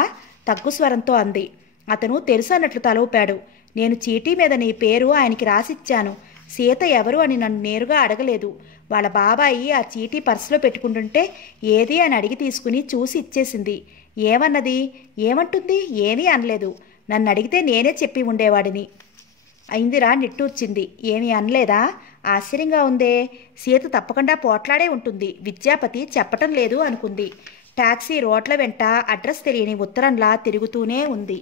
తగ్గు స్వరంతో అంది. అతను తెలుసన్నట్లు తలూపాడు. నేను చీటీ మీద నీ పేరు ఆయనకి రాసిచ్చాను. సీత ఎవరు అని నన్ను నేరుగా అడగలేదు. వాళ్ళ బాబాయి ఆ చీటీ పర్సులో పెట్టుకుంటుంటే ఏది అని అడిగి తీసుకుని చూసి ఇచ్చేసింది. ఏమన్నది? ఏమంటుంది? ఏమీ అనలేదు. నన్ను అడిగితే నేనే చెప్పి ఉండేవాడిని. ఇందిర నిట్టూర్చింది. ఏమీ అనలేదా? ఆశ్చర్యంగా ఉందే. సీత తప్పకుండా పోట్లాడే ఉంటుంది. విద్యాపతి చెప్పటం లేదు అనుకుంది. టాక్సీ రోడ్ల వెంట అడ్రస్ తెలియని ఉత్తరంలా తిరుగుతూనే ఉంది.